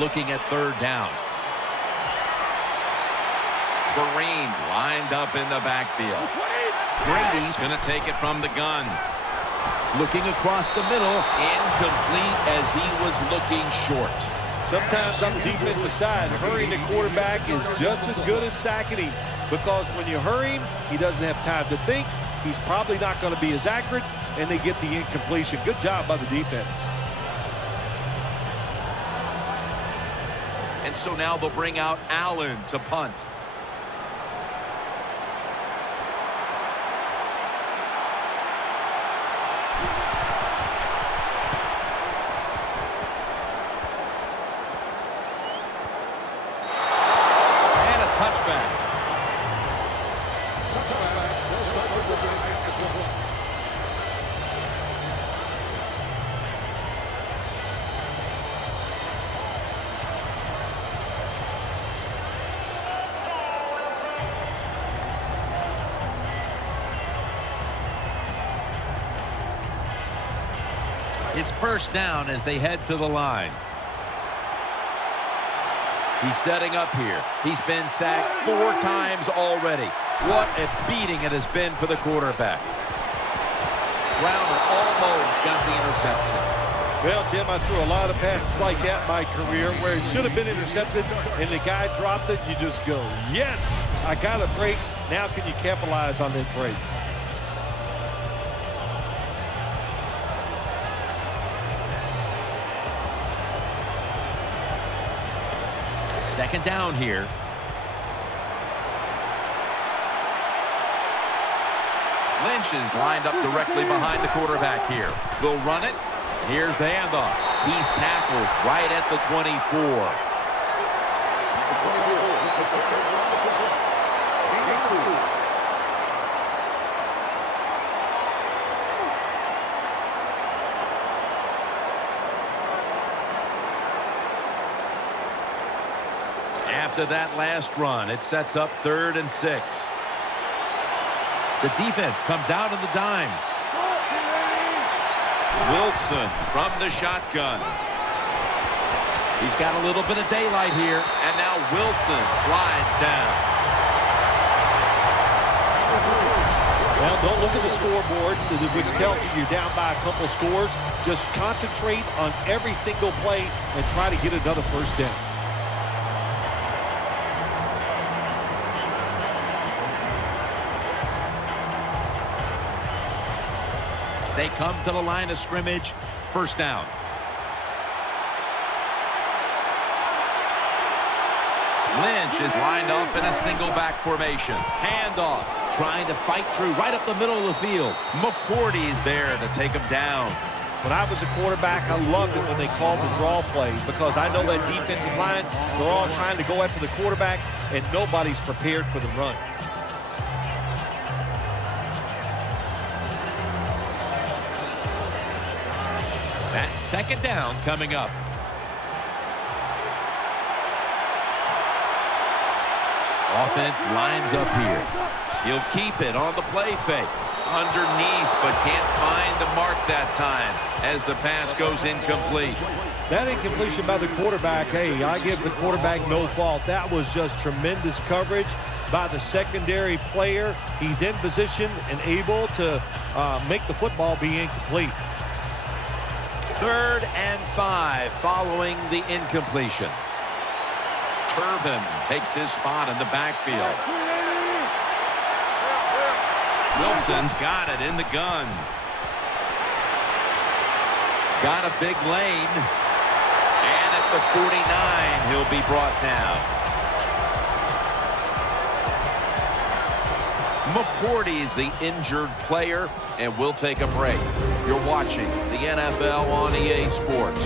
Looking at 3rd down. Vereen lined up in the backfield. Brady's going to take it from the gun. Looking across the middle, incomplete as he was looking short. Sometimes on the defensive side, hurrying the quarterback is just as good as sacking him, because when you hurry him, he doesn't have time to think. He's probably not going to be as accurate, and they get the incompletion. Good job by the defense. And so now they'll bring out Allen to punt. And a touchback. It's 1st down as they head to the line. He's setting up here. He's been sacked 4 times already. What a beating it has been for the quarterback. Browner almost got the interception. Well, Jim, I threw a lot of passes like that in my career where it should have been intercepted and the guy dropped it. You just go, yes, I got a break. Now can you capitalize on that break? 2nd down here. Lynch is lined up directly behind the quarterback here. They'll run it. Here's the handoff. He's tackled right at the 24. After that last run, it sets up 3rd and 6. The defense comes out of the dime. Wilson from the shotgun. He's got a little bit of daylight here, and now Wilson slides down. Well, don't look at the scoreboards, which tells you you're down by a couple scores. Just concentrate on every single play and try to get another 1st down. They come to the line of scrimmage. 1st down. Lynch is lined up in a single back formation. Handoff. Trying to fight through right up the middle of the field. McCourty's there to take him down. When I was a quarterback, I loved it when they called the draw plays because I know that defensive line, they're all trying to go after the quarterback, and nobody's prepared for the run. That's 2nd down coming up. Offense lines up here. He'll keep it on the play fake. underneath, but can't find the mark that time as the pass goes incomplete. That incompletion by the quarterback, hey, I give the quarterback no fault. That was just tremendous coverage by the secondary player. He's in position and able to make the football be incomplete. 3rd and 5 following the incompletion. Turbin takes his spot in the backfield. Wilson's got it in the gun. Got a big lane. And at the 49, he'll be brought down. McCourty's the injured player, and we'll take a break. You're watching the NFL on EA Sports.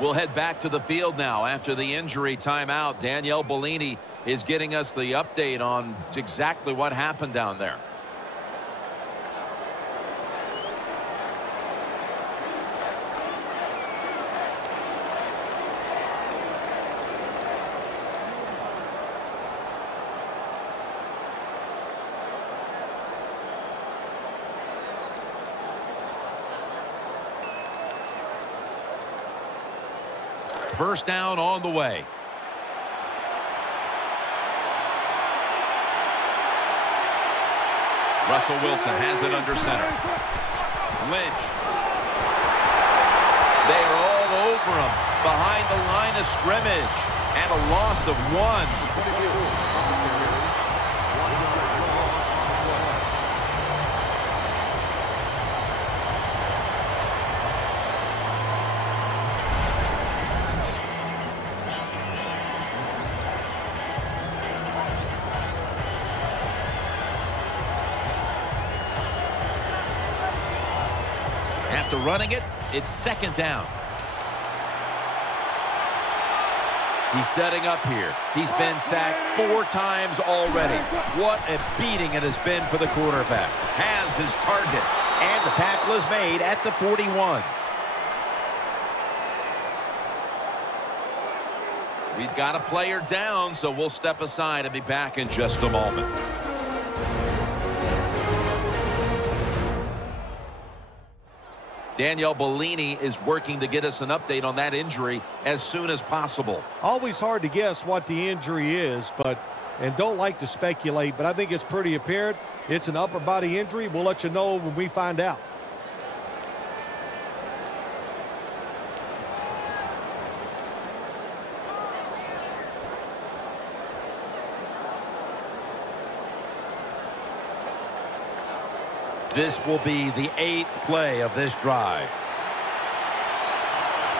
We'll head back to the field now after the injury timeout. Danielle Bellini is getting us the update on exactly what happened down there. First down on the way. Russell Wilson has it under center. Lynch. They are all over him behind the line of scrimmage. And a loss of 1. After running it, it's 2nd down. He's setting up here. He's been sacked 4 times already. What a beating it has been for the quarterback. Has his target. And the tackle is made at the 41. We've got a player down, so we'll step aside and be back in just a moment. Danielle Bellini is working to get us an update on that injury as soon as possible. Always hard to guess what the injury is, and don't like to speculate, but I think it's pretty apparent. It's an upper body injury. We'll let you know when we find out. This will be the 8th play of this drive.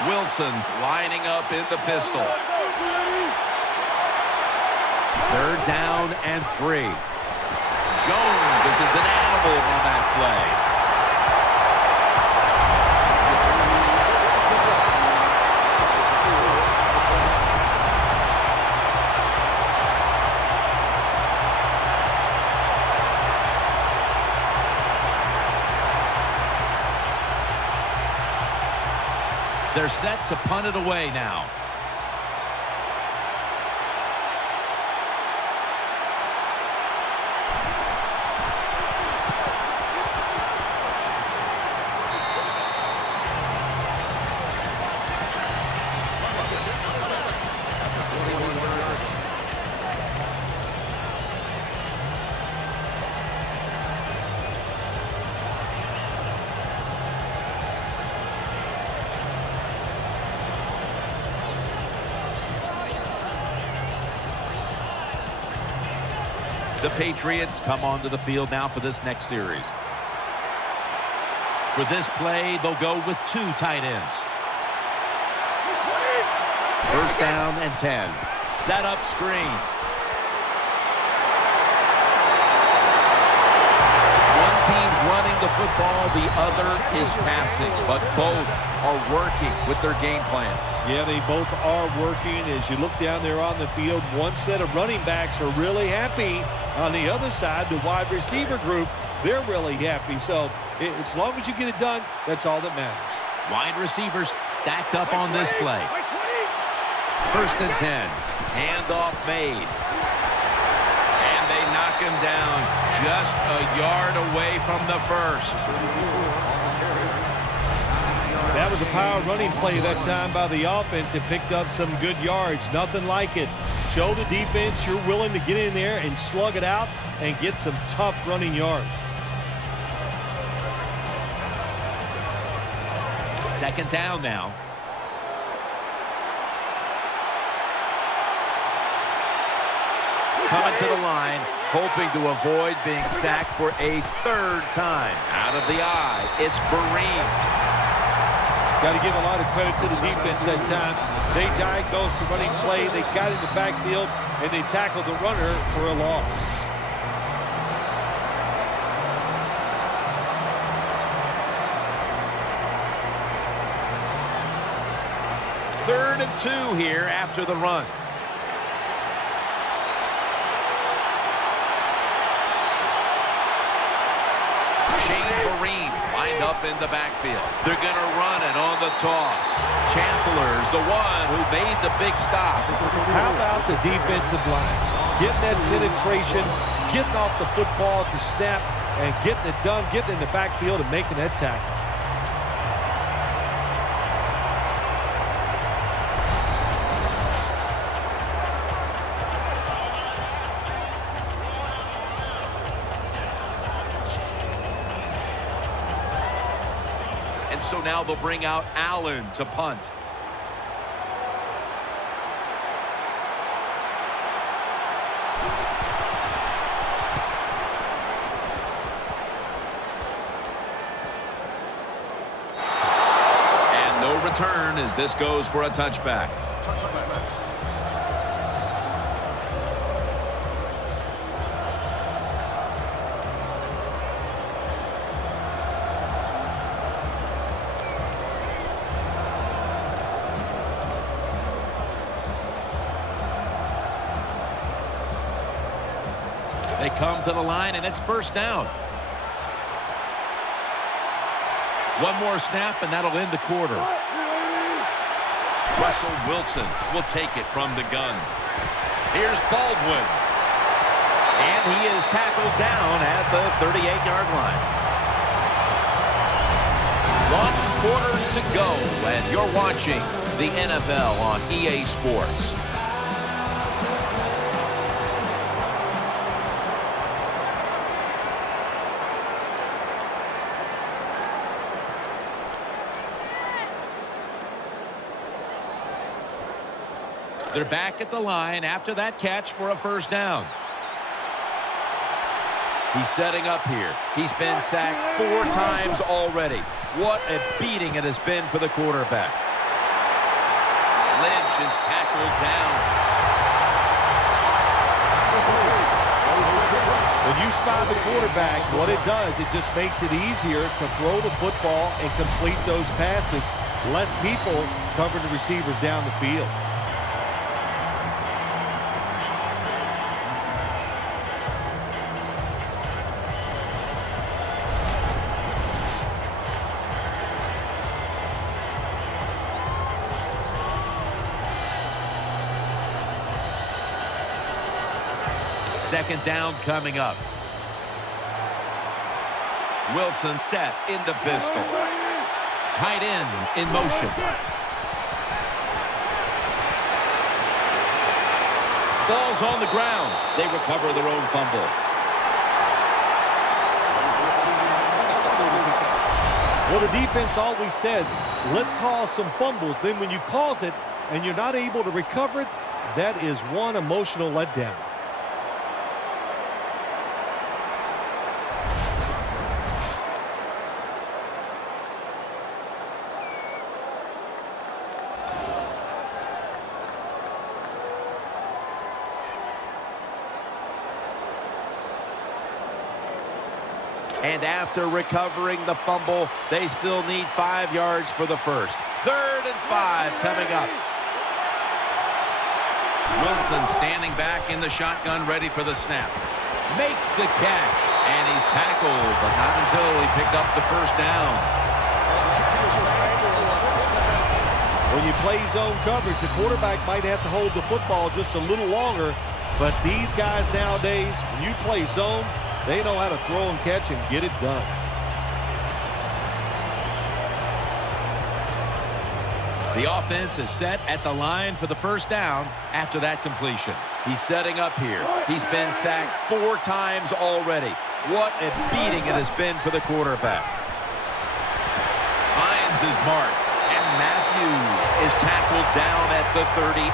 Wilson's lining up in the pistol. 3rd down and 3. Jones is an animal on that play. They're set to punt it away now. The Patriots come onto the field now for this next series. For this play, they'll go with 2 tight ends. 1st down and 10. Set up screen. One team's running the football, the other is passing, but both are working with their game plans. Yeah, they both are working. As you look down there on the field, one set of running backs are really happy. On the other side, the wide receiver group, they're really happy. So as long as you get it done, that's all that matters. Wide receivers stacked up on this play. 1st and 10. Handoff made. And they knock him down. just a yard away from the first. That was a power running play that time by the offense. It picked up some good yards. Nothing like it. Show the defense you're willing to get in there and slug it out and get some tough running yards. Second down now. Coming to the line, hoping to avoid being sacked for a third time. Out of the eye, it's Bareem. Got to give a lot of credit to the defense that time. They diagnosed the running play, they got in the backfield, and they tackled the runner for a loss. Third and 2 here after the run. Bareem lined up in the backfield. They're going to run it on the toss. Chancellor's the one who made the big stop. How about the defensive line? Getting that penetration, getting off the football to snap, and getting it done, getting in the backfield and making that tackle. So now they'll bring out Allen to punt. And no return as this goes for a touchback. They come to the line, and it's first down. One more snap, and that'll end the quarter. Russell Wilson will take it from the gun. Here's Baldwin. And he is tackled down at the 38-yard line. 1 quarter to go, and you're watching the NFL on EA Sports. They're back at the line after that catch for a first down. He's setting up here. He's been sacked 4 times already. What a beating it has been for the quarterback. Lynch is tackled down. When you spy the quarterback, what it does, it just makes it easier to throw the football and complete those passes. Less people covering the receivers down the field. Second down coming up. Wilson set in the pistol. Tight end in motion. Ball's on the ground. They recover their own fumble. Well, the defense always says, let's cause some fumbles. Then when you cause it and you're not able to recover it, that is one emotional letdown. And after recovering the fumble, they still need 5 yards for the first. 3rd and 5 coming up. Wilson standing back in the shotgun, ready for the snap. Makes the catch, and he's tackled, but not until he picked up the first down. When you play zone coverage, the quarterback might have to hold the football just a little longer, but these guys nowadays, when you play zone, They know how to throw and catch and get it done. The offense is set at the line for the first down after that completion. He's setting up here. He's been sacked 4 times already. What a beating it has been for the quarterback. Finds his mark, and Matthews is tackled down at the 38.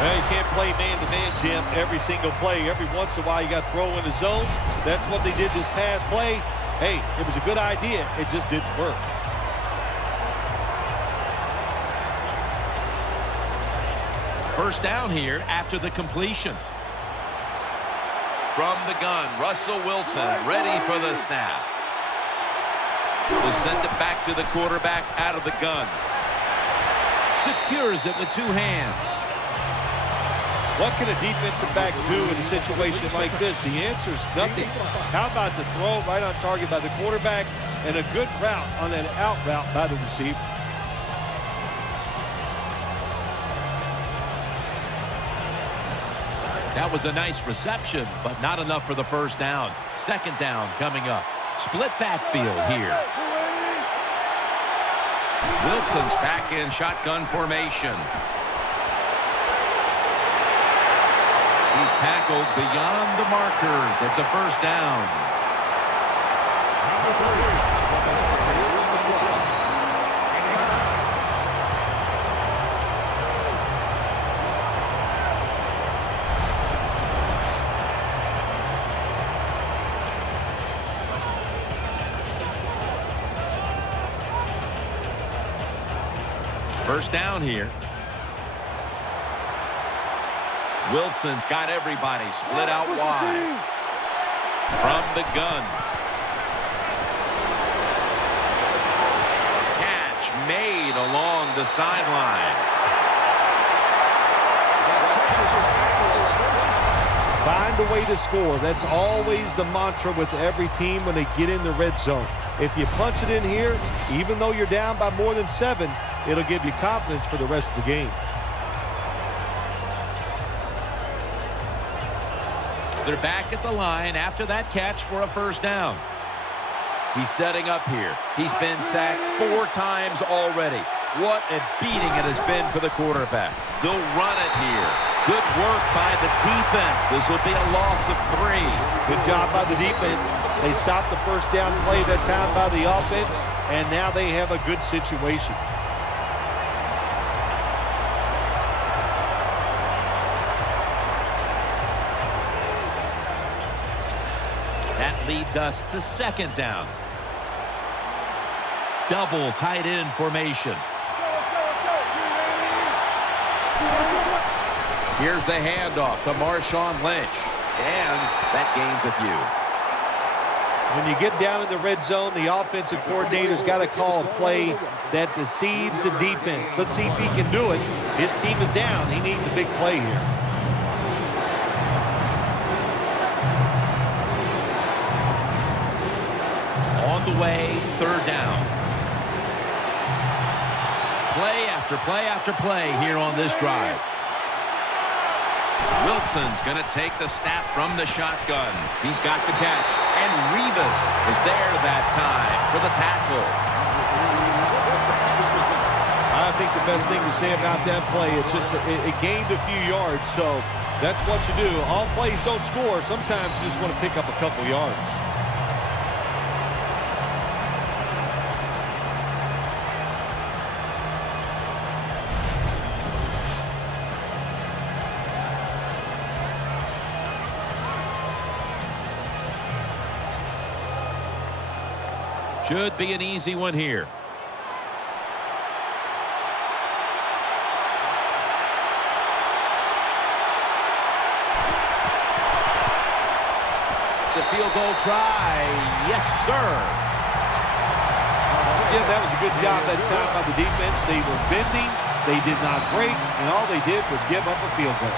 Well, you can't play man-to-man, Jim, every single play. Every once in a while, you got to throw in the zone. That's what they did this past play. Hey, it was a good idea. It just didn't work. First down here after the completion. From the gun, Russell Wilson ready for the snap. Will send it back to the quarterback out of the gun. Secures it with 2 hands. What can a defensive back do in a situation like this? The answer is nothing. How about the throw right on target by the quarterback and a good route on that out route by the receiver? That was a nice reception, but not enough for the first down. Second down coming up. Split backfield here. Wilson's back in shotgun formation. He's tackled beyond the markers. It's a first down. First down here. Wilson's got everybody split out wide. From the gun. Catch made along the sideline. Find a way to score. That's always the mantra with every team when they get in the red zone. If you punch it in here, even though you're down by more than 7, it'll give you confidence for the rest of the game. They're back at the line after that catch for a first down. He's setting up here. He's been sacked 4 times already. What a beating it has been for the quarterback. They'll run it here. Good work by the defense. This will be a loss of 3. Good job by the defense. They stopped the first down play that time by the offense, and now they have a good situation. That leads us to second down. Double tight end formation. Here's the handoff to Marshawn Lynch. And that gains a few. When you get down in the red zone, the offensive coordinator's got to call a play that deceives the defense. Let's see if he can do it. His team is down. He needs a big play here. On the way, third down. Play after play after play here on this drive. Wilson's going to take the snap from the shotgun. He's got the catch. And Rivas is there that time for the tackle. I think the best thing to say about that play is just it gained a few yards. So that's what you do. All plays don't score. Sometimes you just want to pick up a couple yards. Should be an easy one here. The field goal try. Yes, sir. Yeah, that was a good job that time by the defense. They were bending. They did not break. And all they did was give up a field goal.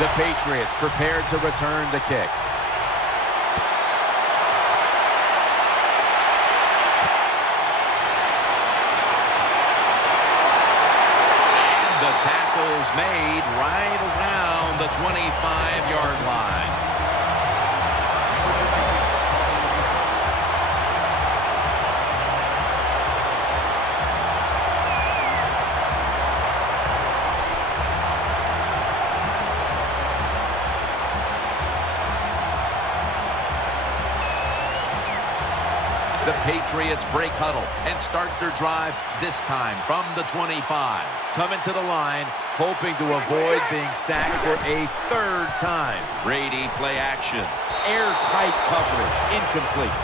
The Patriots prepared to return the kick. And the tackle's made right around the 25-yard line. The Patriots break huddle and start their drive this time from the 25. Coming to the line, hoping to avoid being sacked for a third time. Brady play action. Airtight coverage. Incomplete.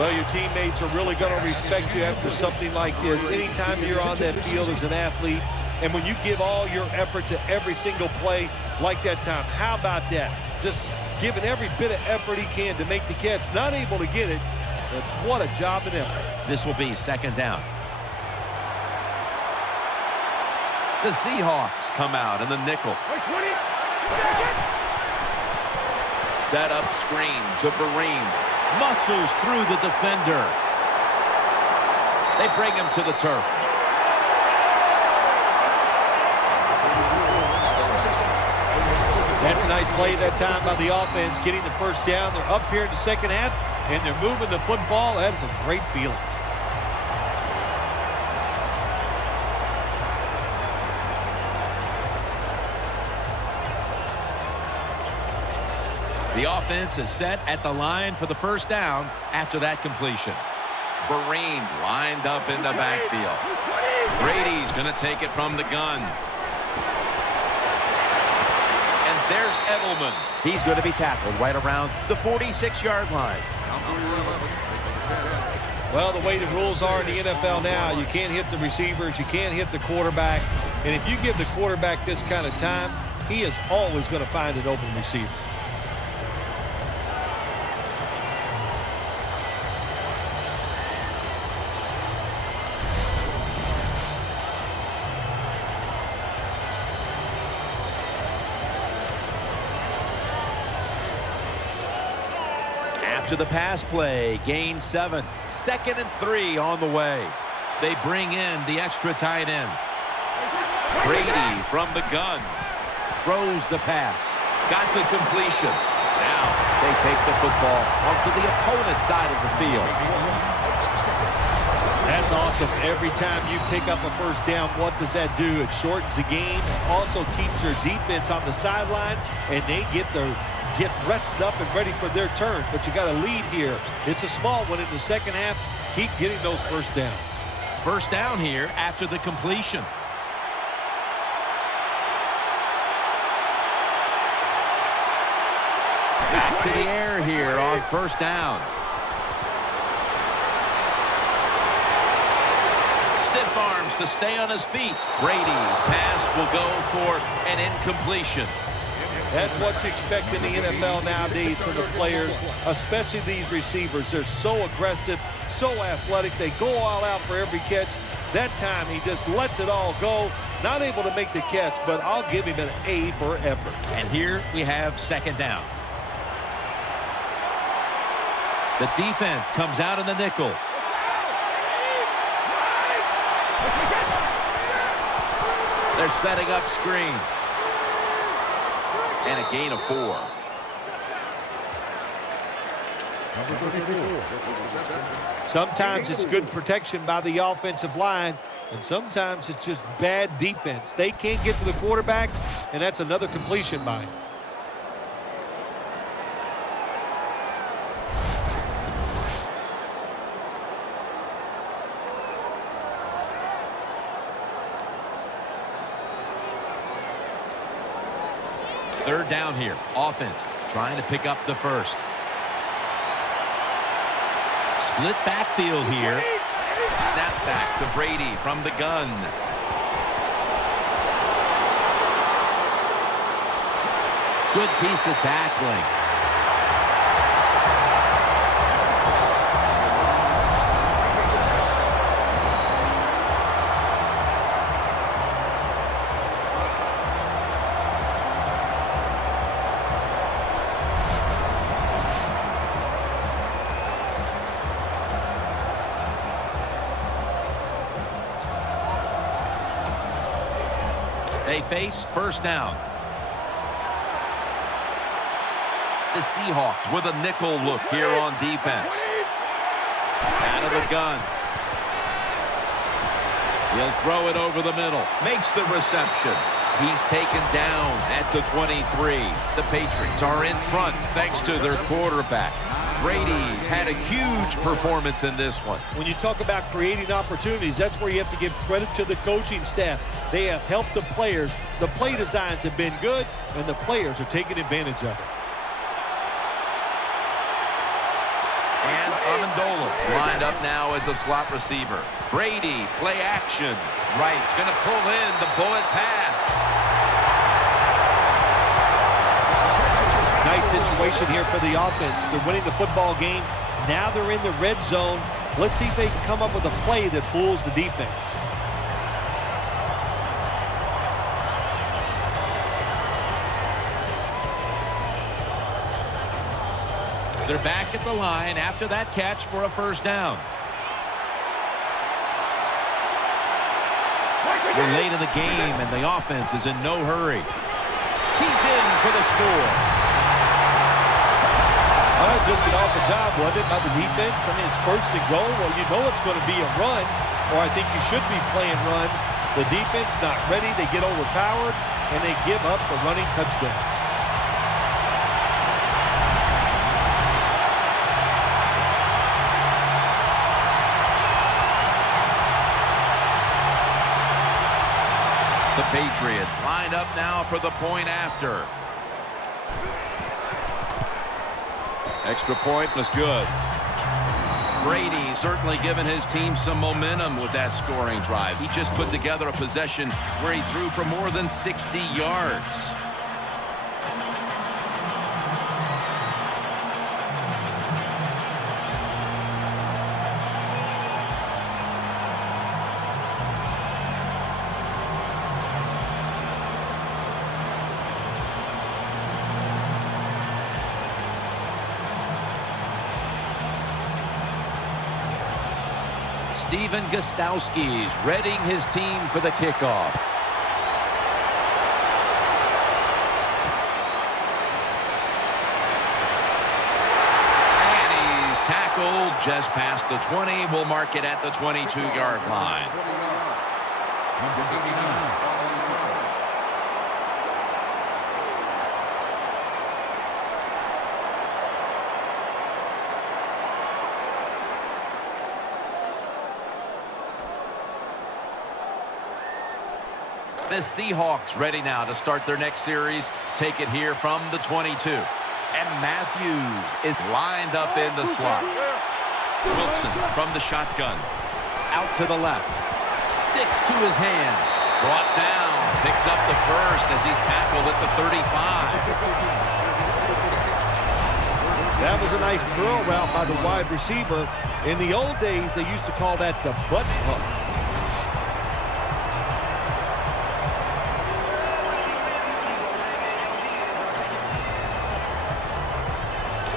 Well, your teammates are really going to respect you after something like this. Anytime you're on that field as an athlete, and when you give all your effort to every single play like that time, how about that? Just giving every bit of effort he can to make the catch. Not able to get it. But what a job and effort. This will be second down. The Seahawks come out in the nickel. Set up screen to Bareem. Muscles through the defender. They bring him to the turf. That's a nice play that time by the offense, getting the first down. They're up here in the second half, and they're moving the football. That is a great feeling. The offense is set at the line for the first down after that completion. Bareem lined up in the backfield. Brady's going to take it from the gun. And there's Edelman. He's going to be tackled right around the 46-yard line. Well, the way the rules are in the NFL now, you can't hit the receivers, you can't hit the quarterback. And if you give the quarterback this kind of time, he is always going to find an open receiver. To the pass play, gain 7. 2nd and 3 on the way. They bring in the extra tight end. Brady from the gun. Throws the pass. Got the completion. Now they take the football onto the opponent's side of the field. That's awesome. Every time you pick up a first down, what does that do? It shortens the game. It also keeps your defense on the sideline, and they get rested up and ready for their turn. But you got a lead here. It's a small one in the second half. Keep getting those first downs. First down here after the completion. Back to the air here on first down. Stiff arms to stay on his feet. Brady's pass will go for an incompletion. That's what you expect in the NFL nowadays from the players, especially these receivers. They're so aggressive, so athletic. They go all out for every catch. That time, he just lets it all go. Not able to make the catch, but I'll give him an A for effort. And here we have second down. The defense comes out in the nickel. They're setting up screen. And a gain of 4. Sometimes it's good protection by the offensive line, and sometimes it's just bad defense. They can't get to the quarterback, and that's another completion by him. Third down here. Offense trying to pick up the first. Split backfield here. Snap back to Brady from the gun. Good piece of tackling. They face first down. The Seahawks with a nickel look here on defense. Out of the gun. He'll throw it over the middle. Makes the reception. He's taken down at the 23. The Patriots are in front thanks to their quarterback. Brady's had a huge performance in this one. When you talk about creating opportunities, that's where you have to give credit to the coaching staff. They have helped the players. The play designs have been good, and the players are taking advantage of it. And Amendola's lined up now as a slot receiver. Brady, play action. Wright's going to pull in the bullet pass. Nice situation here for the offense. They're winning the football game. Now they're in the red zone. Let's see if they can come up with a play that fools the defense. They're back at the line after that catch for a first down. We're late in the game, and the offense is in no hurry. He's in for the score. Just an awful job, wasn't it, by the defense? I mean, it's first and goal. Well, you know it's going to be a run, or I think you should be playing run. The defense not ready. They get overpowered, and they give up the running touchdown. The Patriots lined up now for the point after. Extra point was good. Brady certainly given his team some momentum with that scoring drive. He just put together a possession where he threw for more than 60 yards. Steven Gostowski's readying his team for the kickoff. And he's tackled just past the 20. We'll mark it at the 22-yard line. The Seahawks ready now to start their next series. Take it here from the 22. And Matthews is lined up in the slot. Wilson from the shotgun. Out to the left. Sticks to his hands. Brought down. Picks up the first as he's tackled at the 35. That was a nice curl route by the wide receiver. In the old days, they used to call that the butt hook.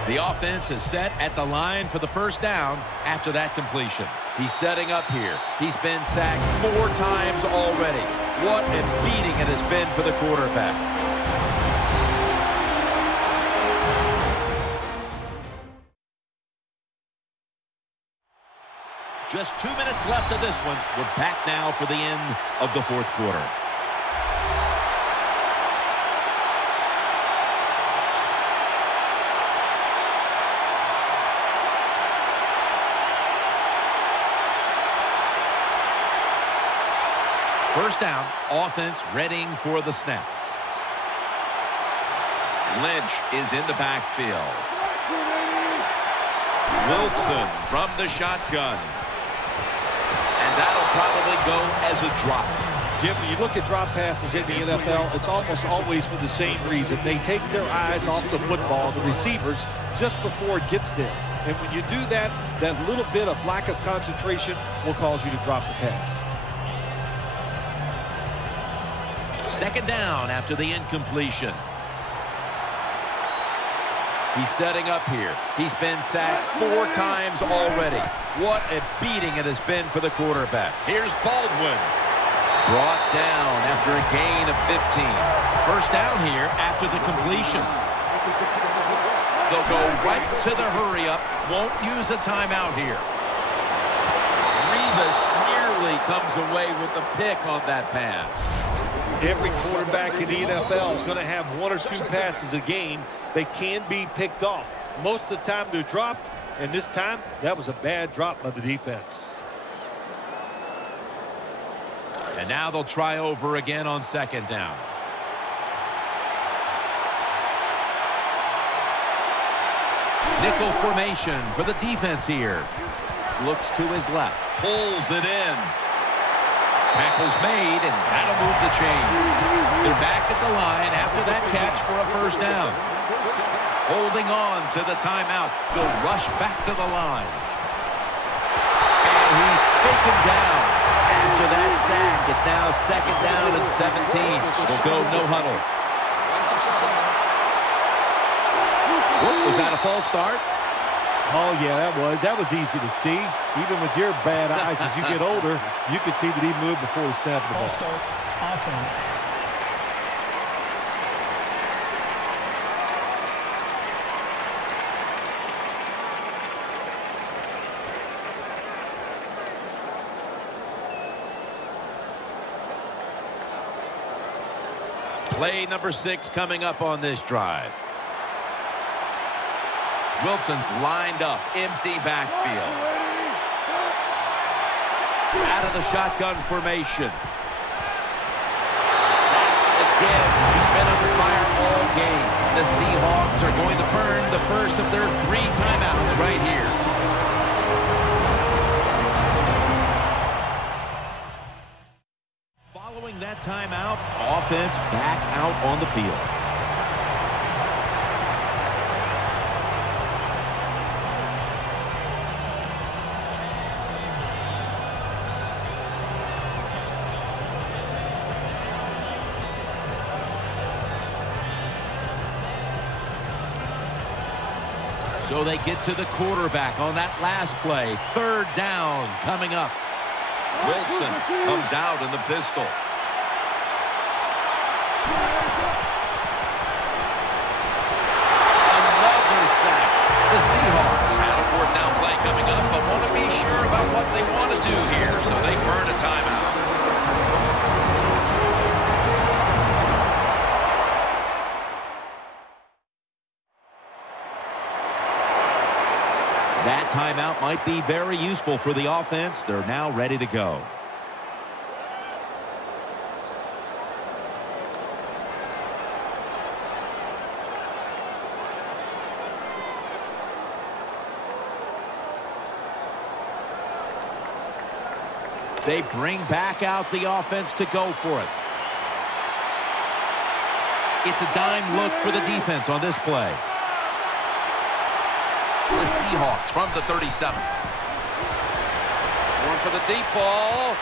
The offense is set at the line for the first down after that completion. He's setting up here. He's been sacked 4 times already. What a beating it has been for the quarterback. Just 2 minutes left of this one. We're back now for the end of the fourth quarter. First down, offense readying for the snap. Lynch is in the backfield. Wilson from the shotgun. And that'll probably go as a drop. Jim, when you look at drop passes in the NFL, it's almost always for the same reason. They take their eyes off the football, the receivers, just before it gets there. And when you do that, that little bit of lack of concentration will cause you to drop the pass. Second down after the incompletion. He's setting up here. He's been sacked 4 times already. What a beating it has been for the quarterback. Here's Baldwin. Brought down after a gain of 15. First down here after the completion. They'll go right to the hurry-up. Won't use a timeout here. Revis nearly comes away with the pick on that pass. Every quarterback in the NFL is going to have one or two passes a game that can be picked off. Most of the time they're dropped, and this time that was a bad drop by the defense. And now they'll try over again on second down. Nickel formation for the defense here. Looks to his left. Pulls it in. Tackle's made, and that'll move the chains. They're back at the line after that catch for a first down. Holding on to the timeout. They'll rush back to the line. And he's taken down. After that sack, it's now second down and 17. We'll go no huddle. Was that a false start? Oh, yeah, that was easy to see. Even with your bad eyes, as you get older, you could see that he moved before the snap of the ball. False start, offense. Play number 6 coming up on this drive. Wilson's lined up, empty backfield. Out of the shotgun formation. Sacked again. He's been under fire all game. The Seahawks are going to burn the first of their 3 timeouts right here. Following that timeout, offense back out on the field. So they get to the quarterback on that last play. Third down coming up. Wilson comes out in the pistol. Another sack. The Seahawks had a fourth down play coming up, but want to be sure about what they want to do here, so they burn a timeout. That timeout might be very useful for the offense. They're now ready to go. They bring back out the offense to go for it. It's a dime look for the defense on this play. The Seahawks from the 37. Going for the deep ball.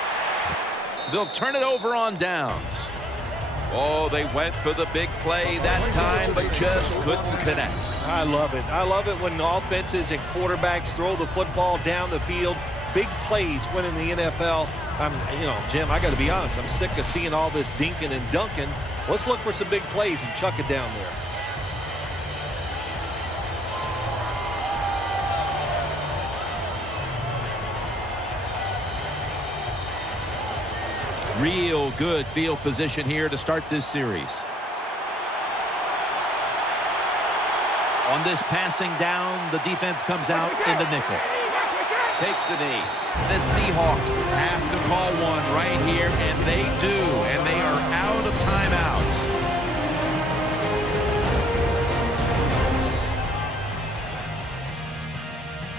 They'll turn it over on downs. Oh, they went for the big play that time, but just couldn't connect. I love it. I love it when offenses and quarterbacks throw the football down the field. Big plays win in the NFL. Jim, I got to be honest. I'm sick of seeing all this dinking and dunking. Let's look for some big plays and chuck it down there. Real good field position here to start this series. On this passing down, the defense comes out in the nickel. Takes the knee. The Seahawks have to call one right here, and they do, and they are out of timeouts.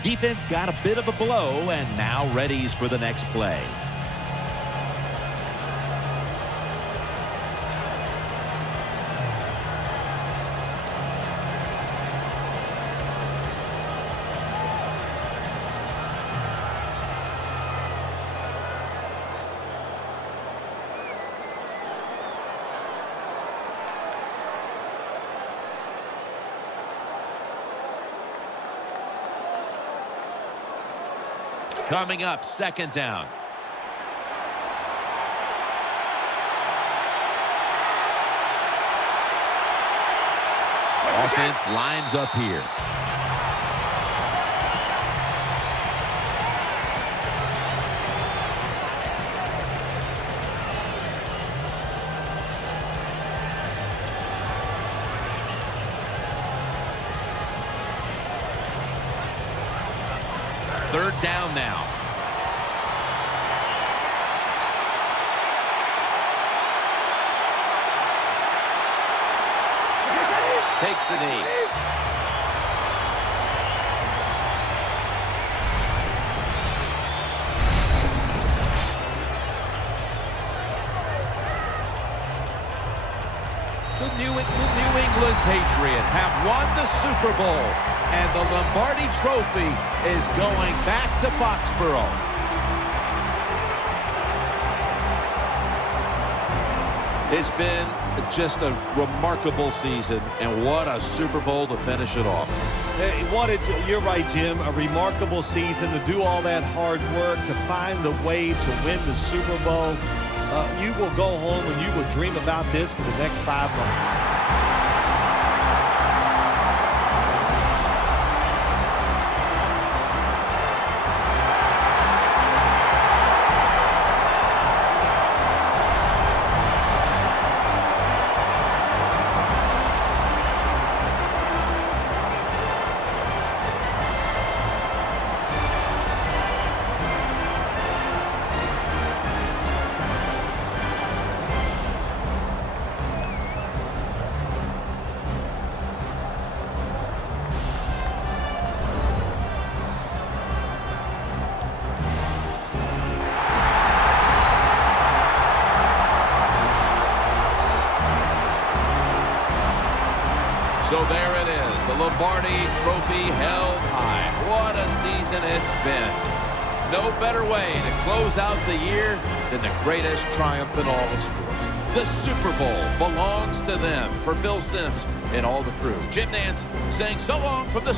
Defense got a bit of a blow, and now readies for the next play. Coming up, second down. Offense lines up here. Third down now. Takes the knee. The New England Patriots have won the Super Bowl, and the Lombardi Trophy is going back to Foxborough. It's been just a remarkable season, and what a Super Bowl to finish it off. You're right, Jim. A remarkable season to do all that hard work, to find a way to win the Super Bowl. You will go home and you will dream about this for the next 5 months. So there it is, the Lombardi Trophy held high. What a season it's been. No better way to close out the year than the greatest triumph in all of sports. The Super Bowl belongs to them. For Phil Simms and all the crew, Jim Nance saying so long from the